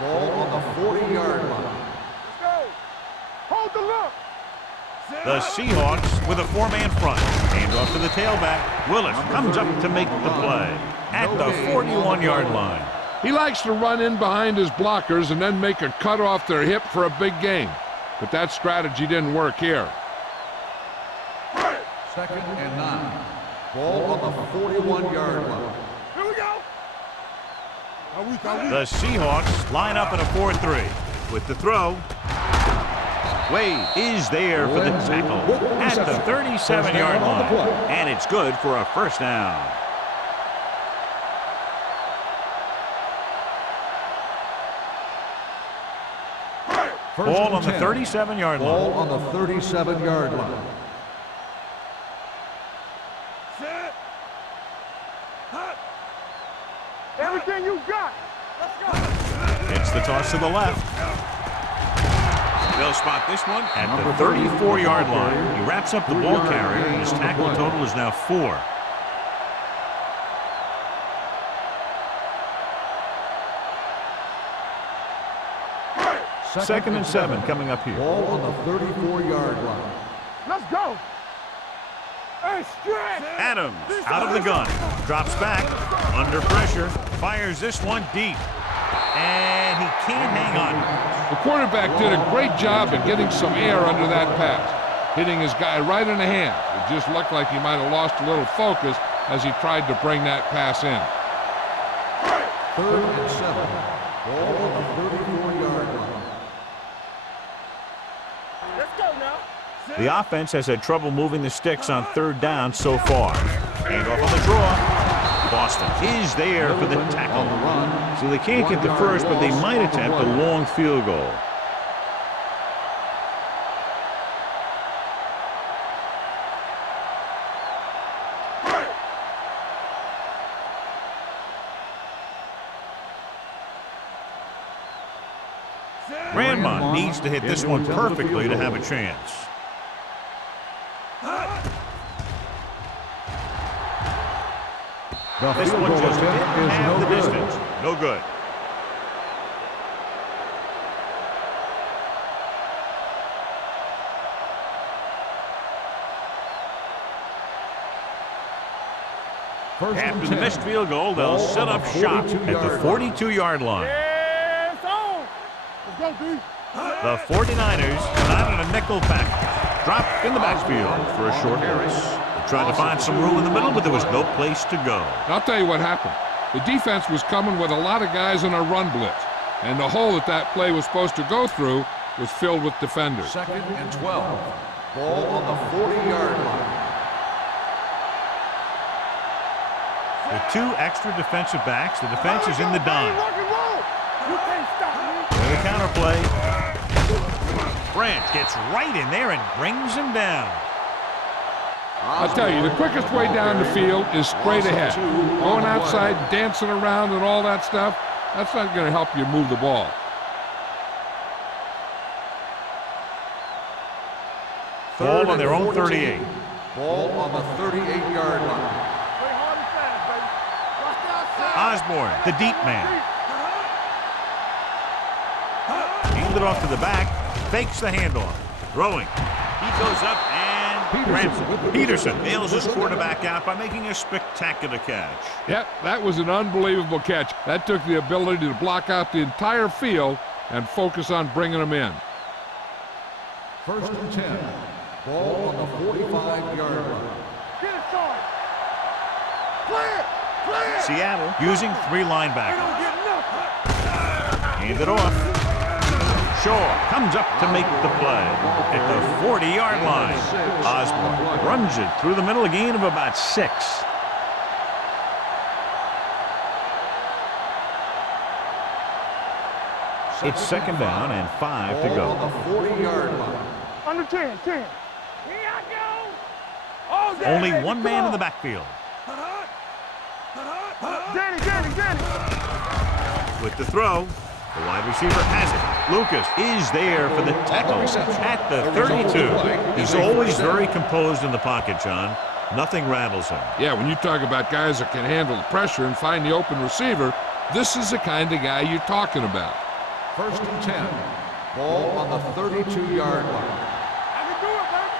Ball on the 40-yard line. Let's go. Hold the look. The Seahawks with a 4-man front. Hand off to the tailback. Willis comes up to make the play at the 41-yard line. He likes to run in behind his blockers and then make a cut off their hip for a big gain. But that strategy didn't work here. Second and 9. Ball on the 41-yard line. Here we go. The Seahawks line up in a 4-3. With the throw. Wade is there for the tackle at the 37-yard line. And it's good for a first down. Ball on the 37-yard line. Ball on the 37-yard line. Set. Hut. Everything you got. Let's go. It's the toss to the left. They'll spot this one at the 34-yard line. He wraps up the ball carrier, and his tackle total is now 4. 2nd and 7 coming up here. Ball on the 34-yard line. Let's go. Hey, stretch. Adams out of the gun. Drops back. Under pressure. Fires this one deep. And he can't hang on. The quarterback did a great job of getting some air under that pass, hitting his guy right in the hand. It just looked like he might have lost a little focus as he tried to bring that pass in. 3rd and 7. Ball on the 34-yard line. Let's go now. The offense has had trouble moving the sticks on 3rd down so far. Handoff on the draw. Boston is there for the tackle. So they can't get the first, but they might attempt a long field goal. Grandmont needs to hit this one perfectly to have a chance. This one just didn't have the distance. No good. After the missed field goal, they'll set up shop at the 42-yard line. Yeah, it's on. Let's go, D. The 49ers not in a nickel package. Dropped in the backfield for a short loss. Tried to find some room in the middle, but there was no place to go. I'll tell you what happened. The defense was coming with a lot of guys in a run blitz, and the hole that play was supposed to go through was filled with defenders. 2nd and 12. Ball on the 40-yard line. With 2 extra defensive backs, the defense is in the dime. Rock and roll. You can't stop me. And the counterplay. Branch gets right in there and brings him down. I'll tell you, the quickest way down the field is straight ahead. Going outside, dancing around and all that stuff, that's not going to help you move the ball. Ball on their own 38. Ball on the 38-yard line. Play hard and fast, baby. Watch the outside. Osborne, the deep man. Handed off to the back, fakes the handoff. Throwing. He goes up and Peterson nails his quarterback out by making a spectacular catch. Yep, that was an unbelievable catch. That took the ability to block out the entire field and focus on bringing them in. 1st and 10. Ball on the 45-yard line. Get it started. Play it. Play it. Seattle using 3 They linebackers. don't get nothing. Hand it off. Shaw comes up to make the play at the 40-yard line. Osborne runs it through the middle, a gain of about 6. It's 2nd down and 5 to Ball go. on the 40-yard line. Under 10. Here I go. Oh, Danny, Only baby, 1 come man on. in the backfield. Danny. With the throw, the wide receiver has it. Lucas is there for the tackle at the 32. He's always very composed in the pocket, John. Nothing rattles him. Yeah, when you talk about guys that can handle the pressure and find the open receiver, this is the kind of guy you're talking about. 1st and 10. Ball on the 32-yard line. I can do it, baby.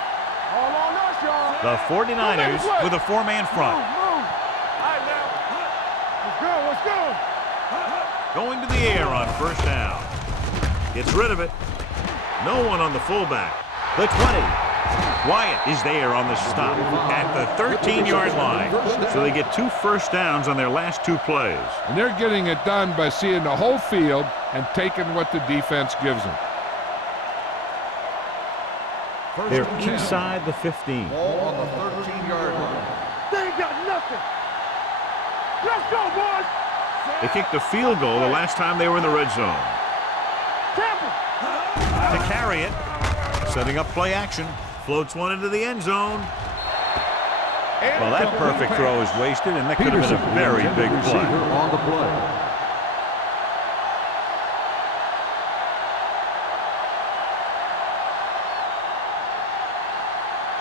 All on us, y'all. The 49ers with a 4-man front. Move. All right, now. Let's go. Going to the air on 1st down. Gets rid of it. No one on the fullback. The 20. Wyatt is there on the stop at the 13-yard line. So they get 2 first downs on their last 2 plays. And they're getting it done by seeing the whole field and taking what the defense gives them. They're inside the 15. Ball on the 13-yard line. They ain't got nothing. Let's go, boys. They kicked a field goal the last time they were in the red zone. Tampa. To carry it, setting up play action, floats one into the end zone. Well, that perfect throw is wasted, and that could have been a very big play. On the play.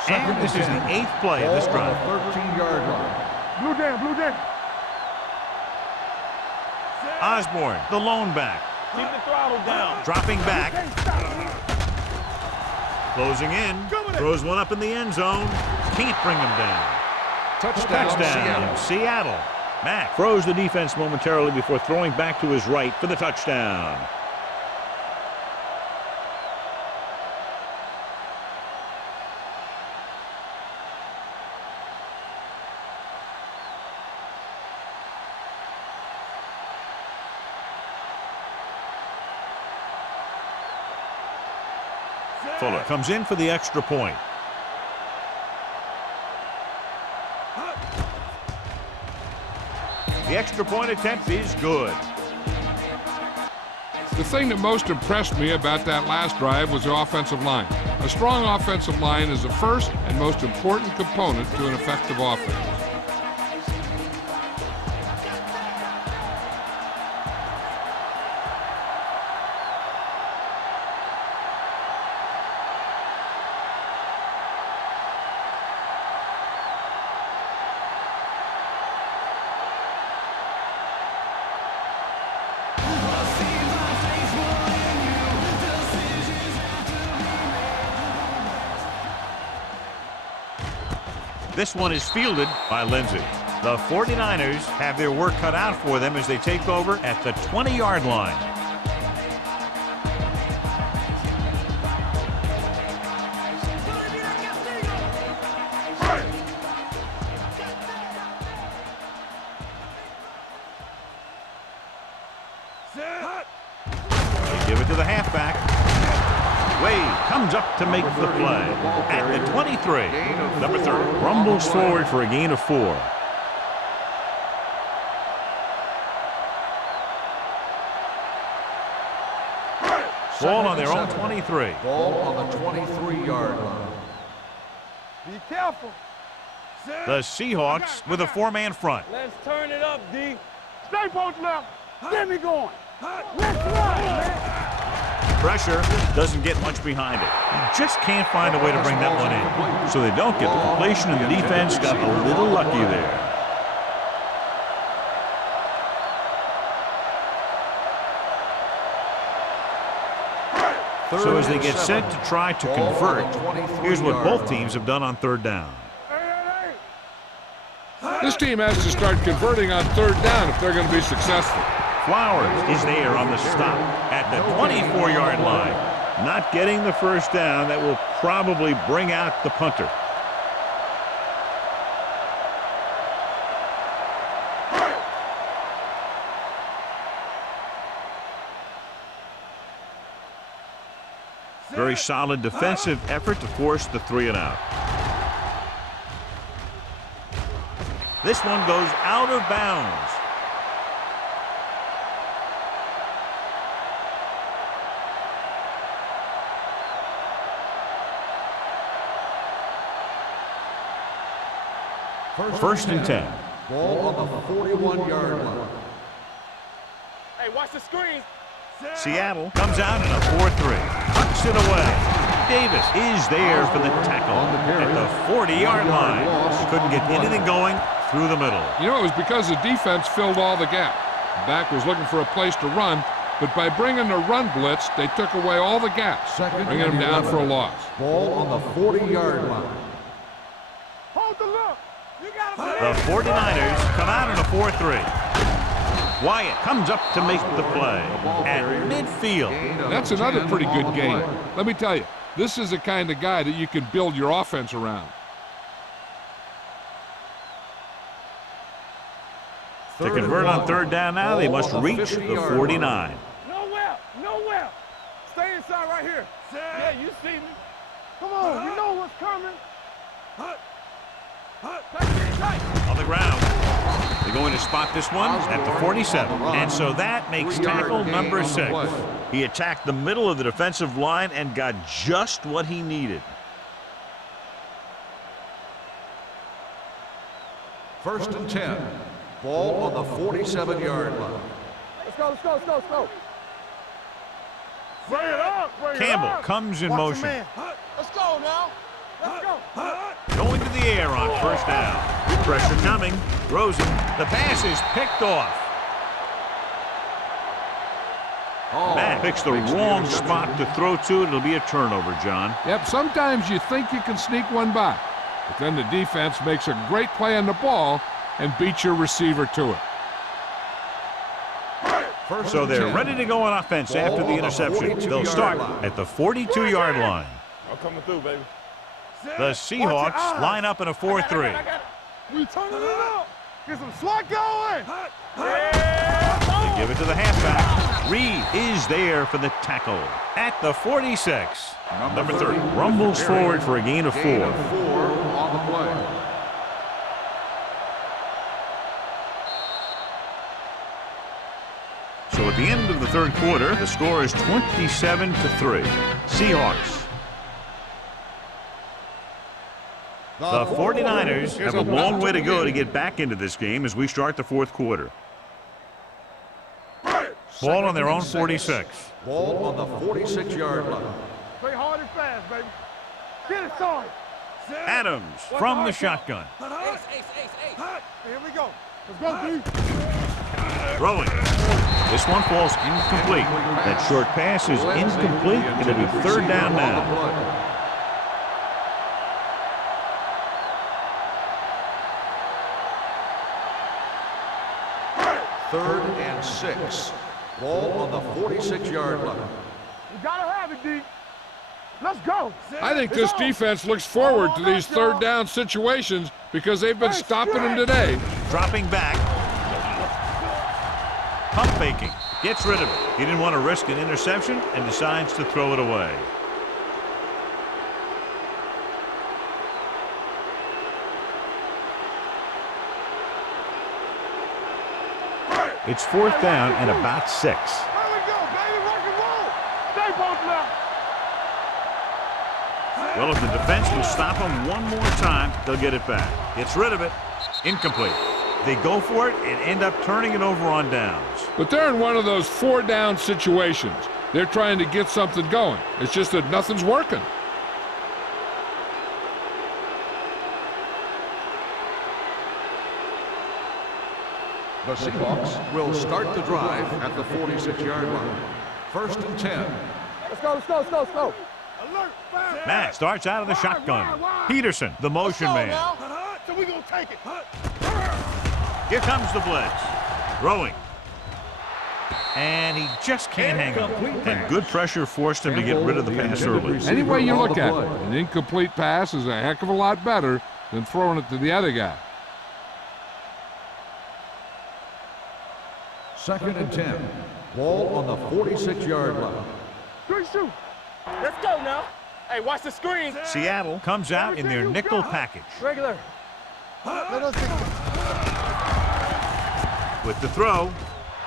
And this is the 8th play of this drive. 13-yard line. Blue down. Osborne, the lone back, Keep the throttle down. Dropping back. Closing in. Throws one up in the end zone. Can't bring him down. Touchdown, Seattle. Mack froze the defense momentarily before throwing back to his right for the touchdown. Fuller comes in for the extra point. The extra point attempt is good. The thing that most impressed me about that last drive was the offensive line. A strong offensive line is the first and most important component to an effective offense. This one is fielded by Lindsey. The 49ers have their work cut out for them as they take over at the 20-yard line. They give it to the halfback. Wade comes up to make the play at the 23. Number 30 rumbles forward for a gain of 4. Ball on their own 23. Ball on the 23-yard line. Be careful. The Seahawks with a 4-man front. Let's turn it up, D. Stay post left. Get me going. Let's run, man. Pressure doesn't get much behind it. You just can't find a way to bring that one in. So they don't get the completion, and the defense got a little lucky there. So as they get set to try to convert, here's what both teams have done on third down. This team has to start converting on third down if they're going to be successful. Flowers is there on the stop at the 24-yard line. Not getting the first down. That will probably bring out the punter. Very solid defensive effort to force the 3-and-out. This one goes out of bounds. First and 10. Ball on the 41-yard line. Hey, watch the screen. Seattle comes out in a 4-3. Tucks it away. Davis is there for the tackle at the 40-yard line. He couldn't get anything going through the middle. You know, it was because the defense filled all the gap. The back was looking for a place to run, but by bringing the run blitz, they took away all the gaps, bringing them down for a loss. Ball on the 40-yard line. Hold the look. You got The 49ers come out in a 4-3. Wyatt comes up to make the play at midfield. That's another pretty good game. Let me tell you, this is the kind of guy that you can build your offense around. To convert on third down now, they must reach the 49. Nowhere. Stay inside right here. Yeah, you see me. Come on, you know what's coming. On the ground. They're going to spot this one at the 47. And so that makes tackle number 6. He attacked the middle of the defensive line and got just what he needed. First and 10. Ball on the 47-yard line. Let's go. Bring it up. Campbell comes in motion. Let's go now. Let's go. Going to the air on first down. Pressure coming. Throws it. The pass is picked off. Matt picks the wrong spot to throw to. It'll be a turnover, John. Yep, sometimes you think you can sneak one by, but then the defense makes a great play on the ball and beats your receiver to it. So they're ready to go on offense after the interception. They'll start at the 42-yard line. I'm coming through, baby. The Seahawks line up in a 4-3. We turning it up. Get some SWAT going. They give it to the halfback. Reed is there for the tackle at the 46. Number 30 rumbles forward for a gain of 4. Gain of 4 on the play. So at the end of the third quarter, the score is 27-3. Seahawks. The 49ers have a long way to go to get back into this game as we start the fourth quarter. Ball on their own 46. Ball on the 46-yard line. Play hard and fast, baby. Get it started. Adams from the shotgun. Here we go. Let's go, D. Throwing. This one falls incomplete. That short pass is incomplete. It'll be third down now. Third and 6. Ball on the 46-yard line. You gotta have it, D. Let's go. I think this defense looks forward to these third down situations because they've been stopping them today. Dropping back. Pump faking. Gets rid of it. He didn't want to risk an interception and decides to throw it away. It's fourth down and about 6. There we go, baby. Rock and roll. Stay both left. Well, if the defense will stop him one more time, they'll get it back. Gets rid of it. Incomplete. They go for it and end up turning it over on downs. But they're in one of those 4-down situations. They're trying to get something going. It's just that nothing's working. The Seahawks will start the drive at the 46-yard line. First and 10. Let's go, let's go, let's go, let's go. Alert, fire. Matt starts out of the shotgun. Peterson, the motion man. So we gonna take it. Here comes the blitz. Throwing. And he just can't hang on. And good pressure forced him to get rid of the pass early. Any way you look at it, an incomplete pass is a heck of a lot better than throwing it to the other guy. Second and 10. Ball on the 46-yard line. Good shoot. Let's go now. Hey, watch the screen. Seattle comes out in their nickel package. Regular. Let us get With the throw.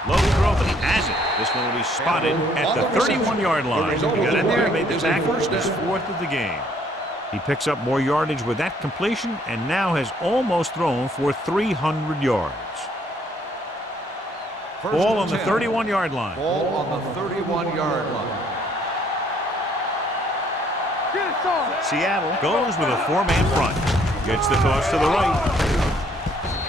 Low throw, but he has it. This one will be spotted at the 31-yard line. He got in there and made the tackle. His fourth of the game. He picks up more yardage with that completion and now has almost thrown for 300 yards. Ball on the 31-yard line. Ball on the 31-yard line. Get it started. Seattle goes with a 4-man front. Gets the toss to the right.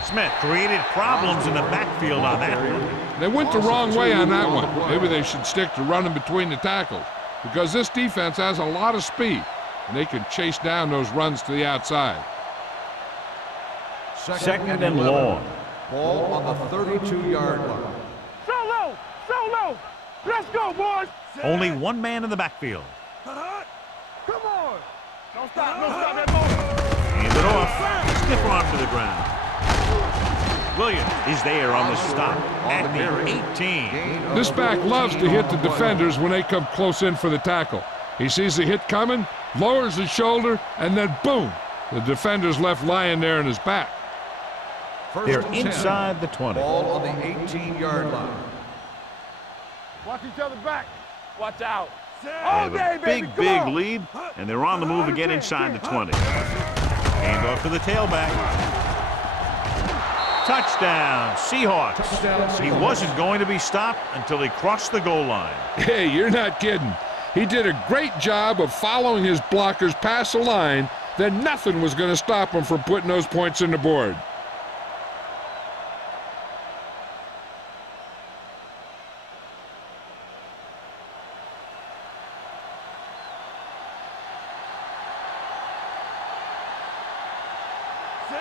Smith created problems in the backfield on that one. They went the wrong way on that one. Maybe they should stick to running between the tackles because this defense has a lot of speed and they can chase down those runs to the outside. Second and long. Ball on the 32-yard line. So low, so low. Let's go, boys. Only one man in the backfield. Come on. Don't stop that ball. Hand it off. Stiff arm to the ground. Williams is there on the stop at the 18. This back loves to hit the defenders when they come close in for the tackle. He sees the hit coming, lowers his shoulder, and then boom, the defender's left lying there in his back. They're inside the 20. Ball on the 18-yard line. Watch each other back. Watch out. They have a big lead, and they're on the move again inside the 20. Hand off to the tailback. Touchdown, Seahawks. He wasn't going to be stopped until he crossed the goal line. Hey, you're not kidding. He did a great job of following his blockers past the line. Then nothing was going to stop him from putting those points in the board.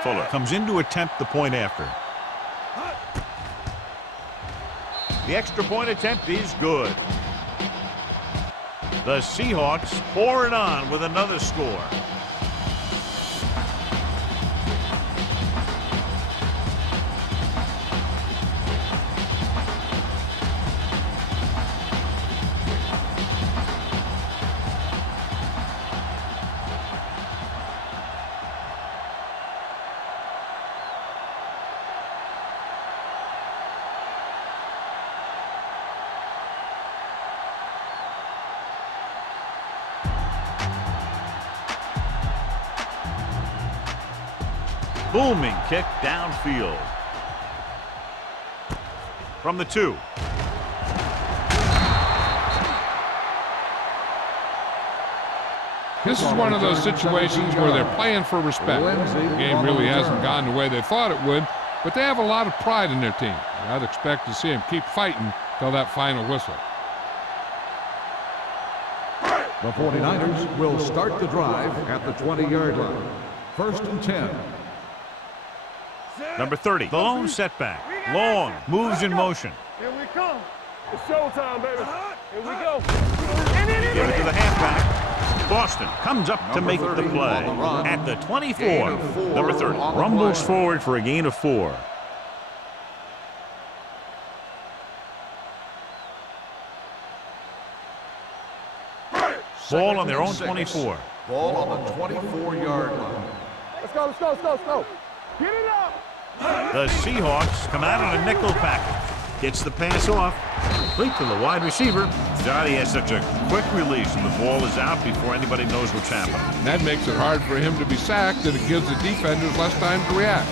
Fuller comes in to attempt the point after. The extra point attempt is good. The Seahawks pour it on with another score. Booming kick downfield. From the 2. This is one of those situations where they're playing for respect. The game really hasn't gone the way they thought it would, but they have a lot of pride in their team. I'd expect to see them keep fighting till that final whistle. The 49ers will start the drive at the 20-yard line. 1st and 10. Number 30, the lone setback. Long, moves in motion. Here we come. It's showtime, baby. Here we go. Give it to the halfback. Boston comes up to make the play. At the 24, number 30 rumbles forward for a gain of 4. Ball on their own 24. Ball on the 24-yard line. Let's go, let's go, let's go, let's go. Get it up. The Seahawks come out on a nickel package. Gets the pass off. Complete to the wide receiver. Johnny has such a quick release, and the ball is out before anybody knows what's happening. And that makes it hard for him to be sacked, and it gives the defenders less time to react.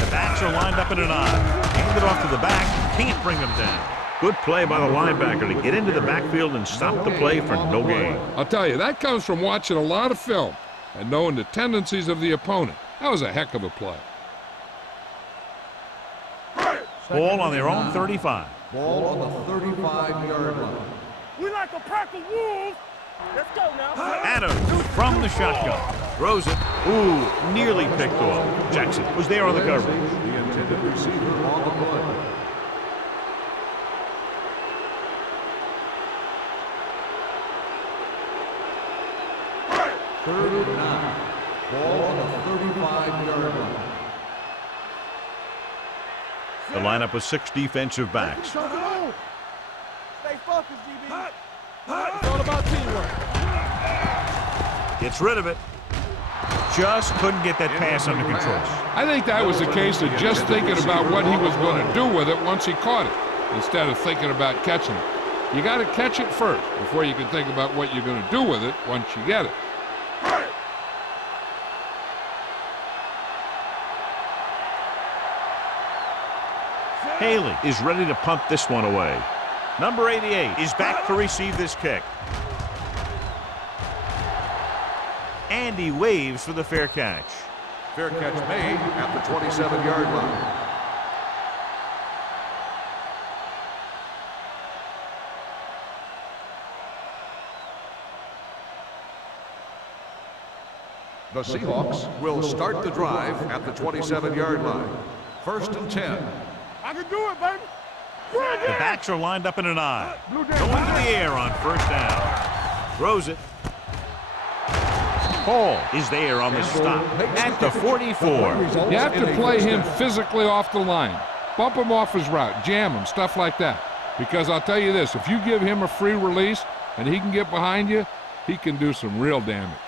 The backs are lined up in an I. Hand it off to the back. Can't bring them down. Good play by the linebacker to get into the backfield and stop the play for no gain. I'll tell you, that comes from watching a lot of film and knowing the tendencies of the opponent. That was a heck of a play. Ball on their own 35. Ball on the 35-yard line. We like a pack of wolves. Let's go now. Adams from the shotgun. Throws it. Ooh, nearly picked off. Jackson was there on the coverage. The intended receiver on the play. Third and 9. Ball on the 35-yard line. The lineup with 6 defensive backs. Stay focused, GB. It's all about teamwork. Gets rid of it. Just couldn't get that pass under control. I think that was a case of just thinking about what he was going to do with it once he caught it, instead of thinking about catching it. You got to catch it first before you can think about what you're going to do with it once you get it. Haley is ready to punt this one away. Number 88 is back to receive this kick. And he waves for the fair catch. Fair catch made at the 27-yard line. The Seahawks will start the drive at the 27-yard line. 1st and 10. I can do it, baby. The backs are lined up in an I. Going to the air on 1st down. Throws it. Hall is there on the stop at the 44. You have to play him physically off the line. Bump him off his route, jam him, stuff like that. Because I'll tell you this, if you give him a free release and he can get behind you, he can do some real damage.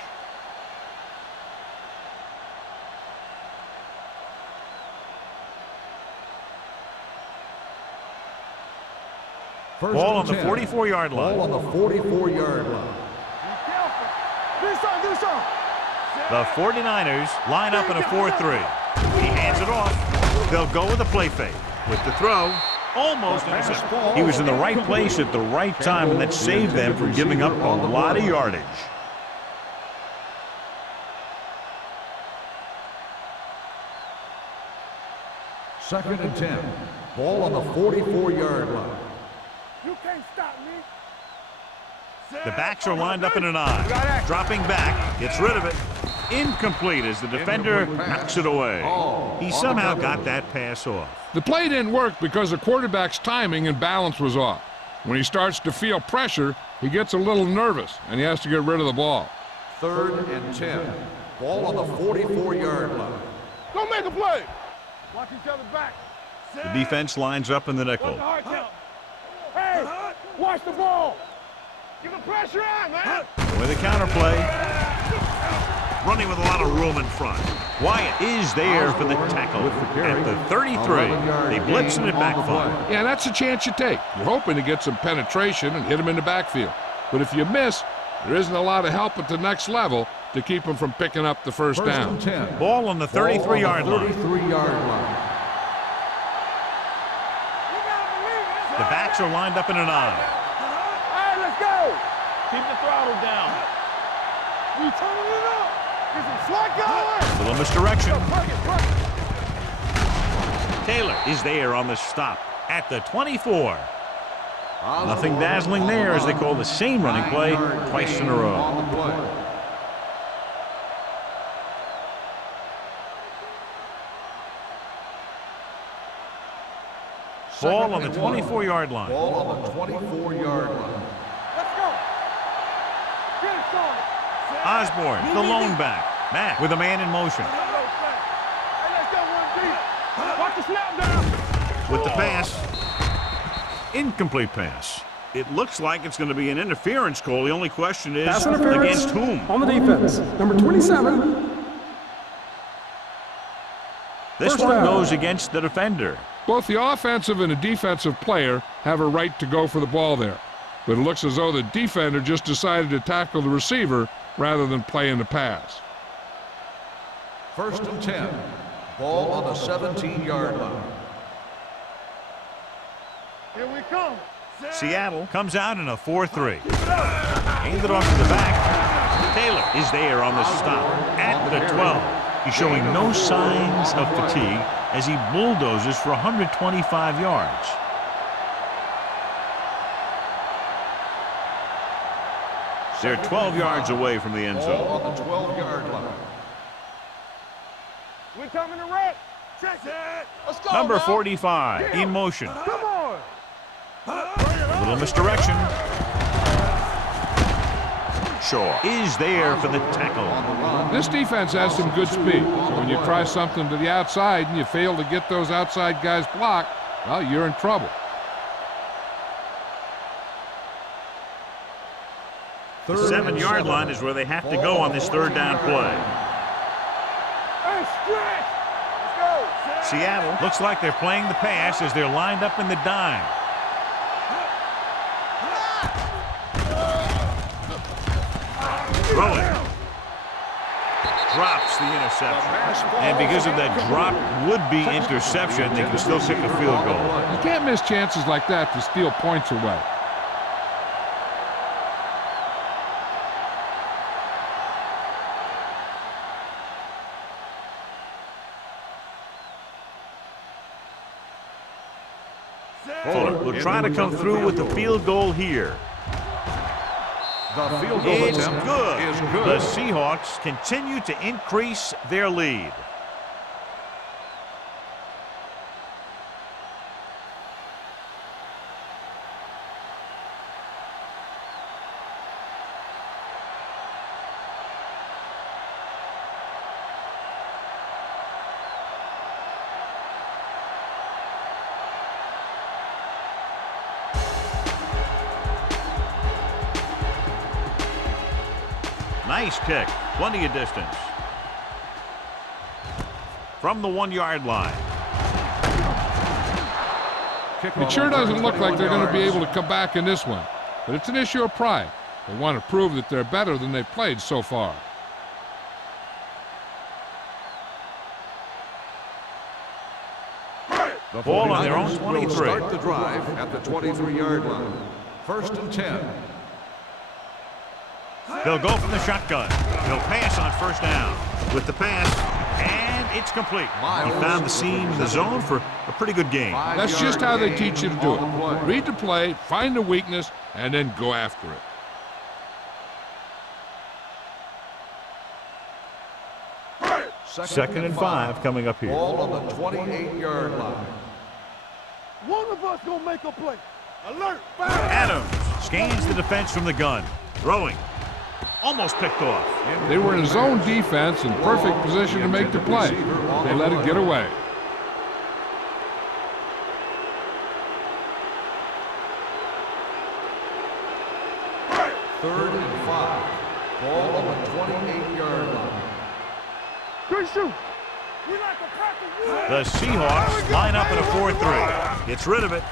Ball on the 44-yard line. Ball on the 44-yard line. Do something. The 49ers line up in a 4-3. He hands it off. They'll go with a play fake. With the throw, almost intercepted. He was in the right place at the right time, and that saved them from giving up a lot of yardage. Second and 10. Ball on the 44-yard line. You can't stop me. The backs are lined up in an I. Dropping back, gets rid of it. Incomplete as the defender knocks it away. He somehow got that pass off. The play didn't work because the quarterback's timing and balance was off. When he starts to feel pressure, he gets a little nervous, and he has to get rid of the ball. 3rd and 10. Ball on the 44-yard line. Go make a play. Watch each other back. The defense lines up in the nickel. Hey, watch the ball. Get the pressure on, man. With a counterplay. Running with a lot of room in front. Wyatt is there for the tackle at the 33. They blitz and it backfires. Yeah, that's a chance you take. You're hoping to get some penetration and hit him in the backfield. But if you miss, there isn't a lot of help at the next level to keep him from picking up the first down. Ball on the 33-yard line. 33-yard line. The backs are lined up in an I. All right, let's go. Keep the throttle down. We turning it up. Get some slack going. Little misdirection. Taylor is there on the stop at the 24. Nothing dazzling there as they call the same running play twice in a row. Ball on the 24-yard line. Ball on the 24-yard line. Let's go. Get it going. Osborne, the lone back. Matt with a man in motion. Hey, let's go one deep. Watch the snap down. With the pass. Incomplete pass. It looks like it's going to be an interference call. The only question is Pass interference against whom? on the defense. Number 27. This First one down. goes against the defender. Both the offensive and the defensive player have a right to go for the ball there. But it looks as though the defender just decided to tackle the receiver rather than play in the pass. 1st and 10. Ball on the 17-yard line. Here we come. Seattle comes out in a 4-3. Handed off to the back. Taylor is there on the stop at the 12. He's showing no signs of fatigue as he bulldozes for 125 yards. They're 12 yards away from the end Ball zone. on the 12-yard line. We're coming to wreck. Check it. Let's go. Number man. 45 in motion. Come on. A little misdirection. Shaw is there for the tackle. This defense has some good speed, so when you try something to the outside and you fail to get those outside guys blocked, well, you're in trouble. The 7-yard line is where they have to go on this 3rd down play. Hey, stretch. Let's go. Seattle looks like they're playing the pass as they're lined up in the dime. Throwing. Drops the interception. And because of that drop would-be interception, they can still kick a field goal. You can't miss chances like that to steal points away. Fuller will try to come through with the field goal here. The field goal It's attempt good. is The good. Seahawks continue to increase their lead. Nice kick. Plenty of distance. From the 1-yard line. It sure doesn't look like they're going to be able to come back in this one, but it's an issue of pride. They want to prove that they're better than they've played so far. The Ball on their own 49ers will 23. start the drive at the 23-yard line. 1st and 10. They'll go from the shotgun. They'll pass on 1st down. With the pass, and it's complete. He found the seam in the zone for a pretty good game. That's just how they teach you to do it. Read the play, find the weakness, and then go after it. Second and 5 coming up here. Ball on the 28-yard line. One of us gonna make a play. Alert! Fire! Adams scans the defense from the gun. Throwing. Almost picked off. They were in a zone defense in perfect position to make the play. They let it get away. Third and 5. Ball on the 28-yard line. Good shoot. We like to practice. The Seahawks line up in a 4-3. Gets rid of it.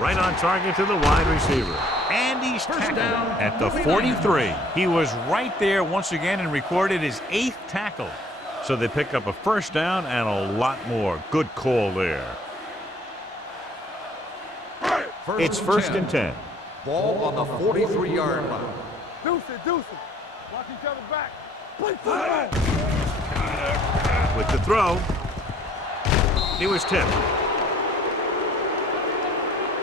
Right on target to the wide receiver. And he's tackled at the 43. He was right there once again and recorded his 8th tackle. So they pick up a first down and a lot more. Good call there. It's first and 10. Ball on the 43-yard line. Deuce it, deuce it. Watch each other back. Play football. With the throw. He was tipped.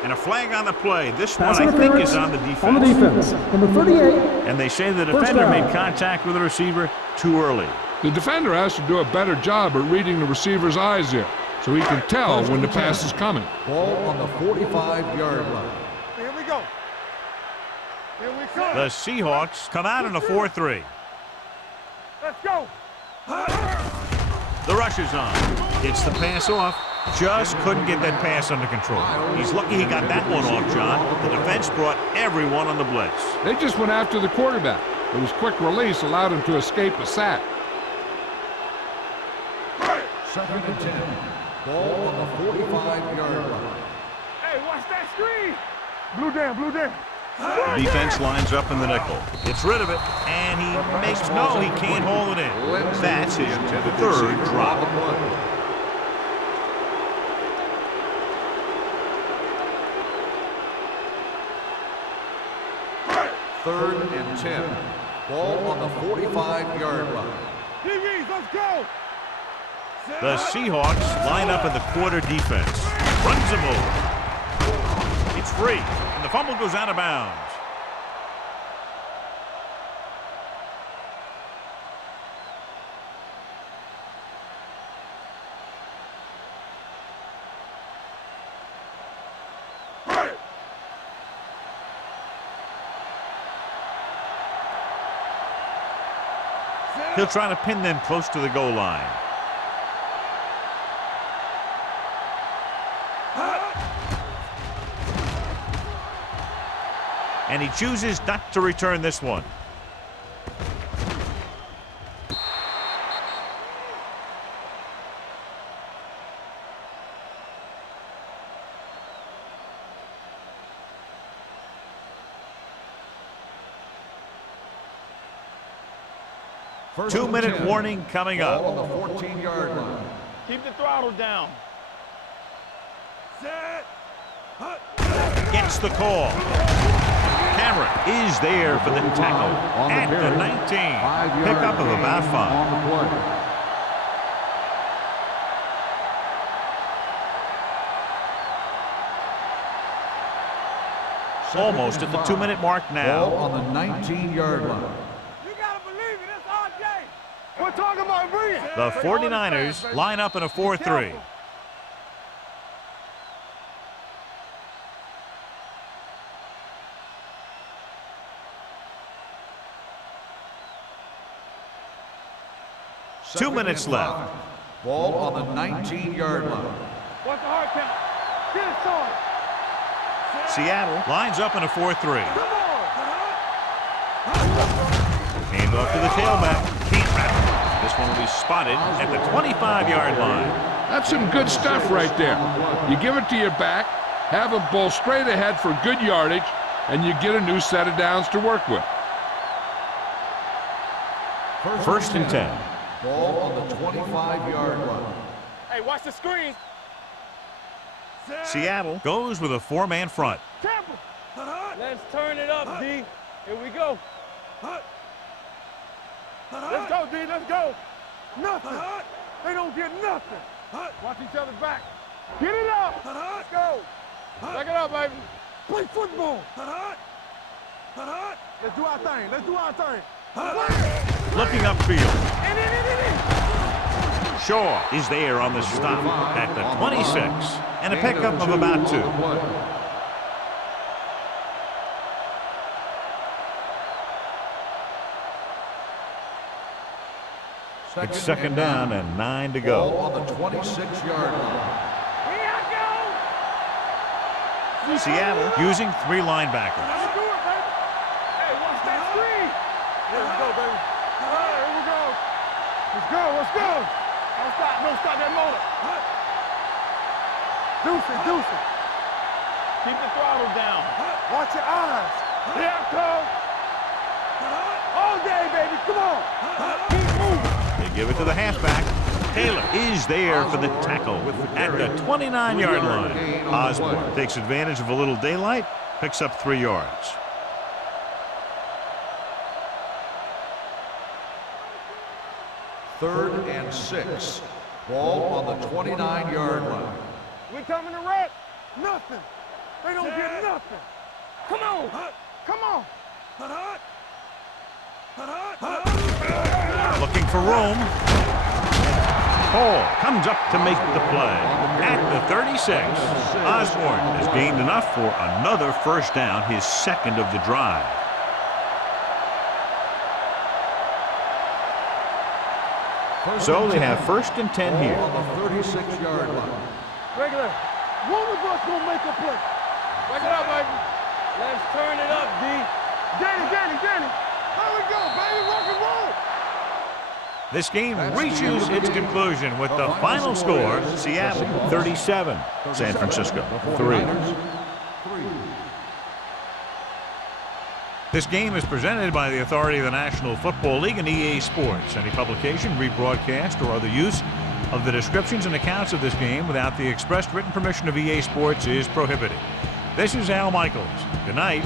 And a flag on the play. This one, I think, is on the defense. On the defense, number 38. And they say the defender made contact with the receiver too early. The defender has to do a better job at reading the receiver's eyes here, so he can tell when the pass is coming. Ball on the 45-yard line. Here we go. Here we come. The Seahawks come out in a 4-3. Let's go. The rush is on. Gets the pass off. Just couldn't get that pass under control. He's lucky he got that one off, John. The defense brought everyone on the blitz. They just went after the quarterback. It was quick release allowed him to escape a sack. Second and 10. Ball on the 45-yard line. Hey, watch that screen. Blue down, blue down. The defense lines up in the nickel. Gets rid of it, and he makes no, he can't hold it in. That's his 3rd drop. Third and 10. Ball on the 45-yard line. DBs, let's go. The Seahawks line up in the quarter defense. Runs him over. It's free, and the fumble goes out of bounds. He'll try to pin them close to the goal line. And he chooses not to return this one. First 2-minute 10. warning coming up. Ball on the 14-yard line. Keep the throttle down. Set. Gets the call. Cameron is there for the tackle at the 19. Pickup of about 5. Almost at the 2-minute mark now. Ball on the 19-yard line. You gotta believe it. It's RJ. We're talking about bringing. The 49ers line up in a 4-3. Two minutes left. Ball on the 19-yard line. What's the hard count? Get it started. Seattle lines up in a 4-3. Come on. Hand off to the tailback. Can't wrap it. This one will be spotted at the 25-yard line. That's some good stuff right there. You give it to your back, have a ball straight ahead for good yardage, and you get a new set of downs to work with. First and 10. Ball on the 25-yard line. Hey, watch the screen. Seattle goes with a 4-man front. Temple. Let's turn it up, D. Here we go. Let's go, D. Let's go. Nothing. They don't get nothing. Watch each other's back. Get it up. Let's go. Back it up, baby. Play football. Let's do our thing. Let's do our thing. Looking upfield. Shaw is there on the stop at the 26, and a pickup of about 2. It's second down and 9 to go. Ball on the 26-yard line. Seattle using 3 linebackers. Let's do it, baby. Hey, watch that screen. Here we go, baby. All right, here we go. Let's go, let's go. Don't stop that motor. Deuce it. Keep the throttle down. Watch your eyes. Here I come. All day, baby, come on. Keep moving. They give it to the halfback. Taylor is there for the tackle at the 29-yard line. Osborne takes advantage of a little daylight, picks up 3 yards. Third and 6. Ball on the 29-yard line. We coming to wreck? Nothing. They don't get nothing. Come on. Come on. Looking for room. Hall comes up to make the play at the 36. Osborne has gained enough for another first down, his second of the drive. So they have first and 10 here. On the 36-yard line. Regular. One of us gonna make a play. Back it up, baby. Let's turn it up, D. Danny. There we go, baby. Rock and roll. This game reaches its conclusion with the final score, Seattle 37, San Francisco 3. This game is presented by the authority of the National Football League and EA Sports. Any publication, rebroadcast, or other use of the descriptions and accounts of this game without the expressed written permission of EA Sports is prohibited. This is Al Michaels. Good night.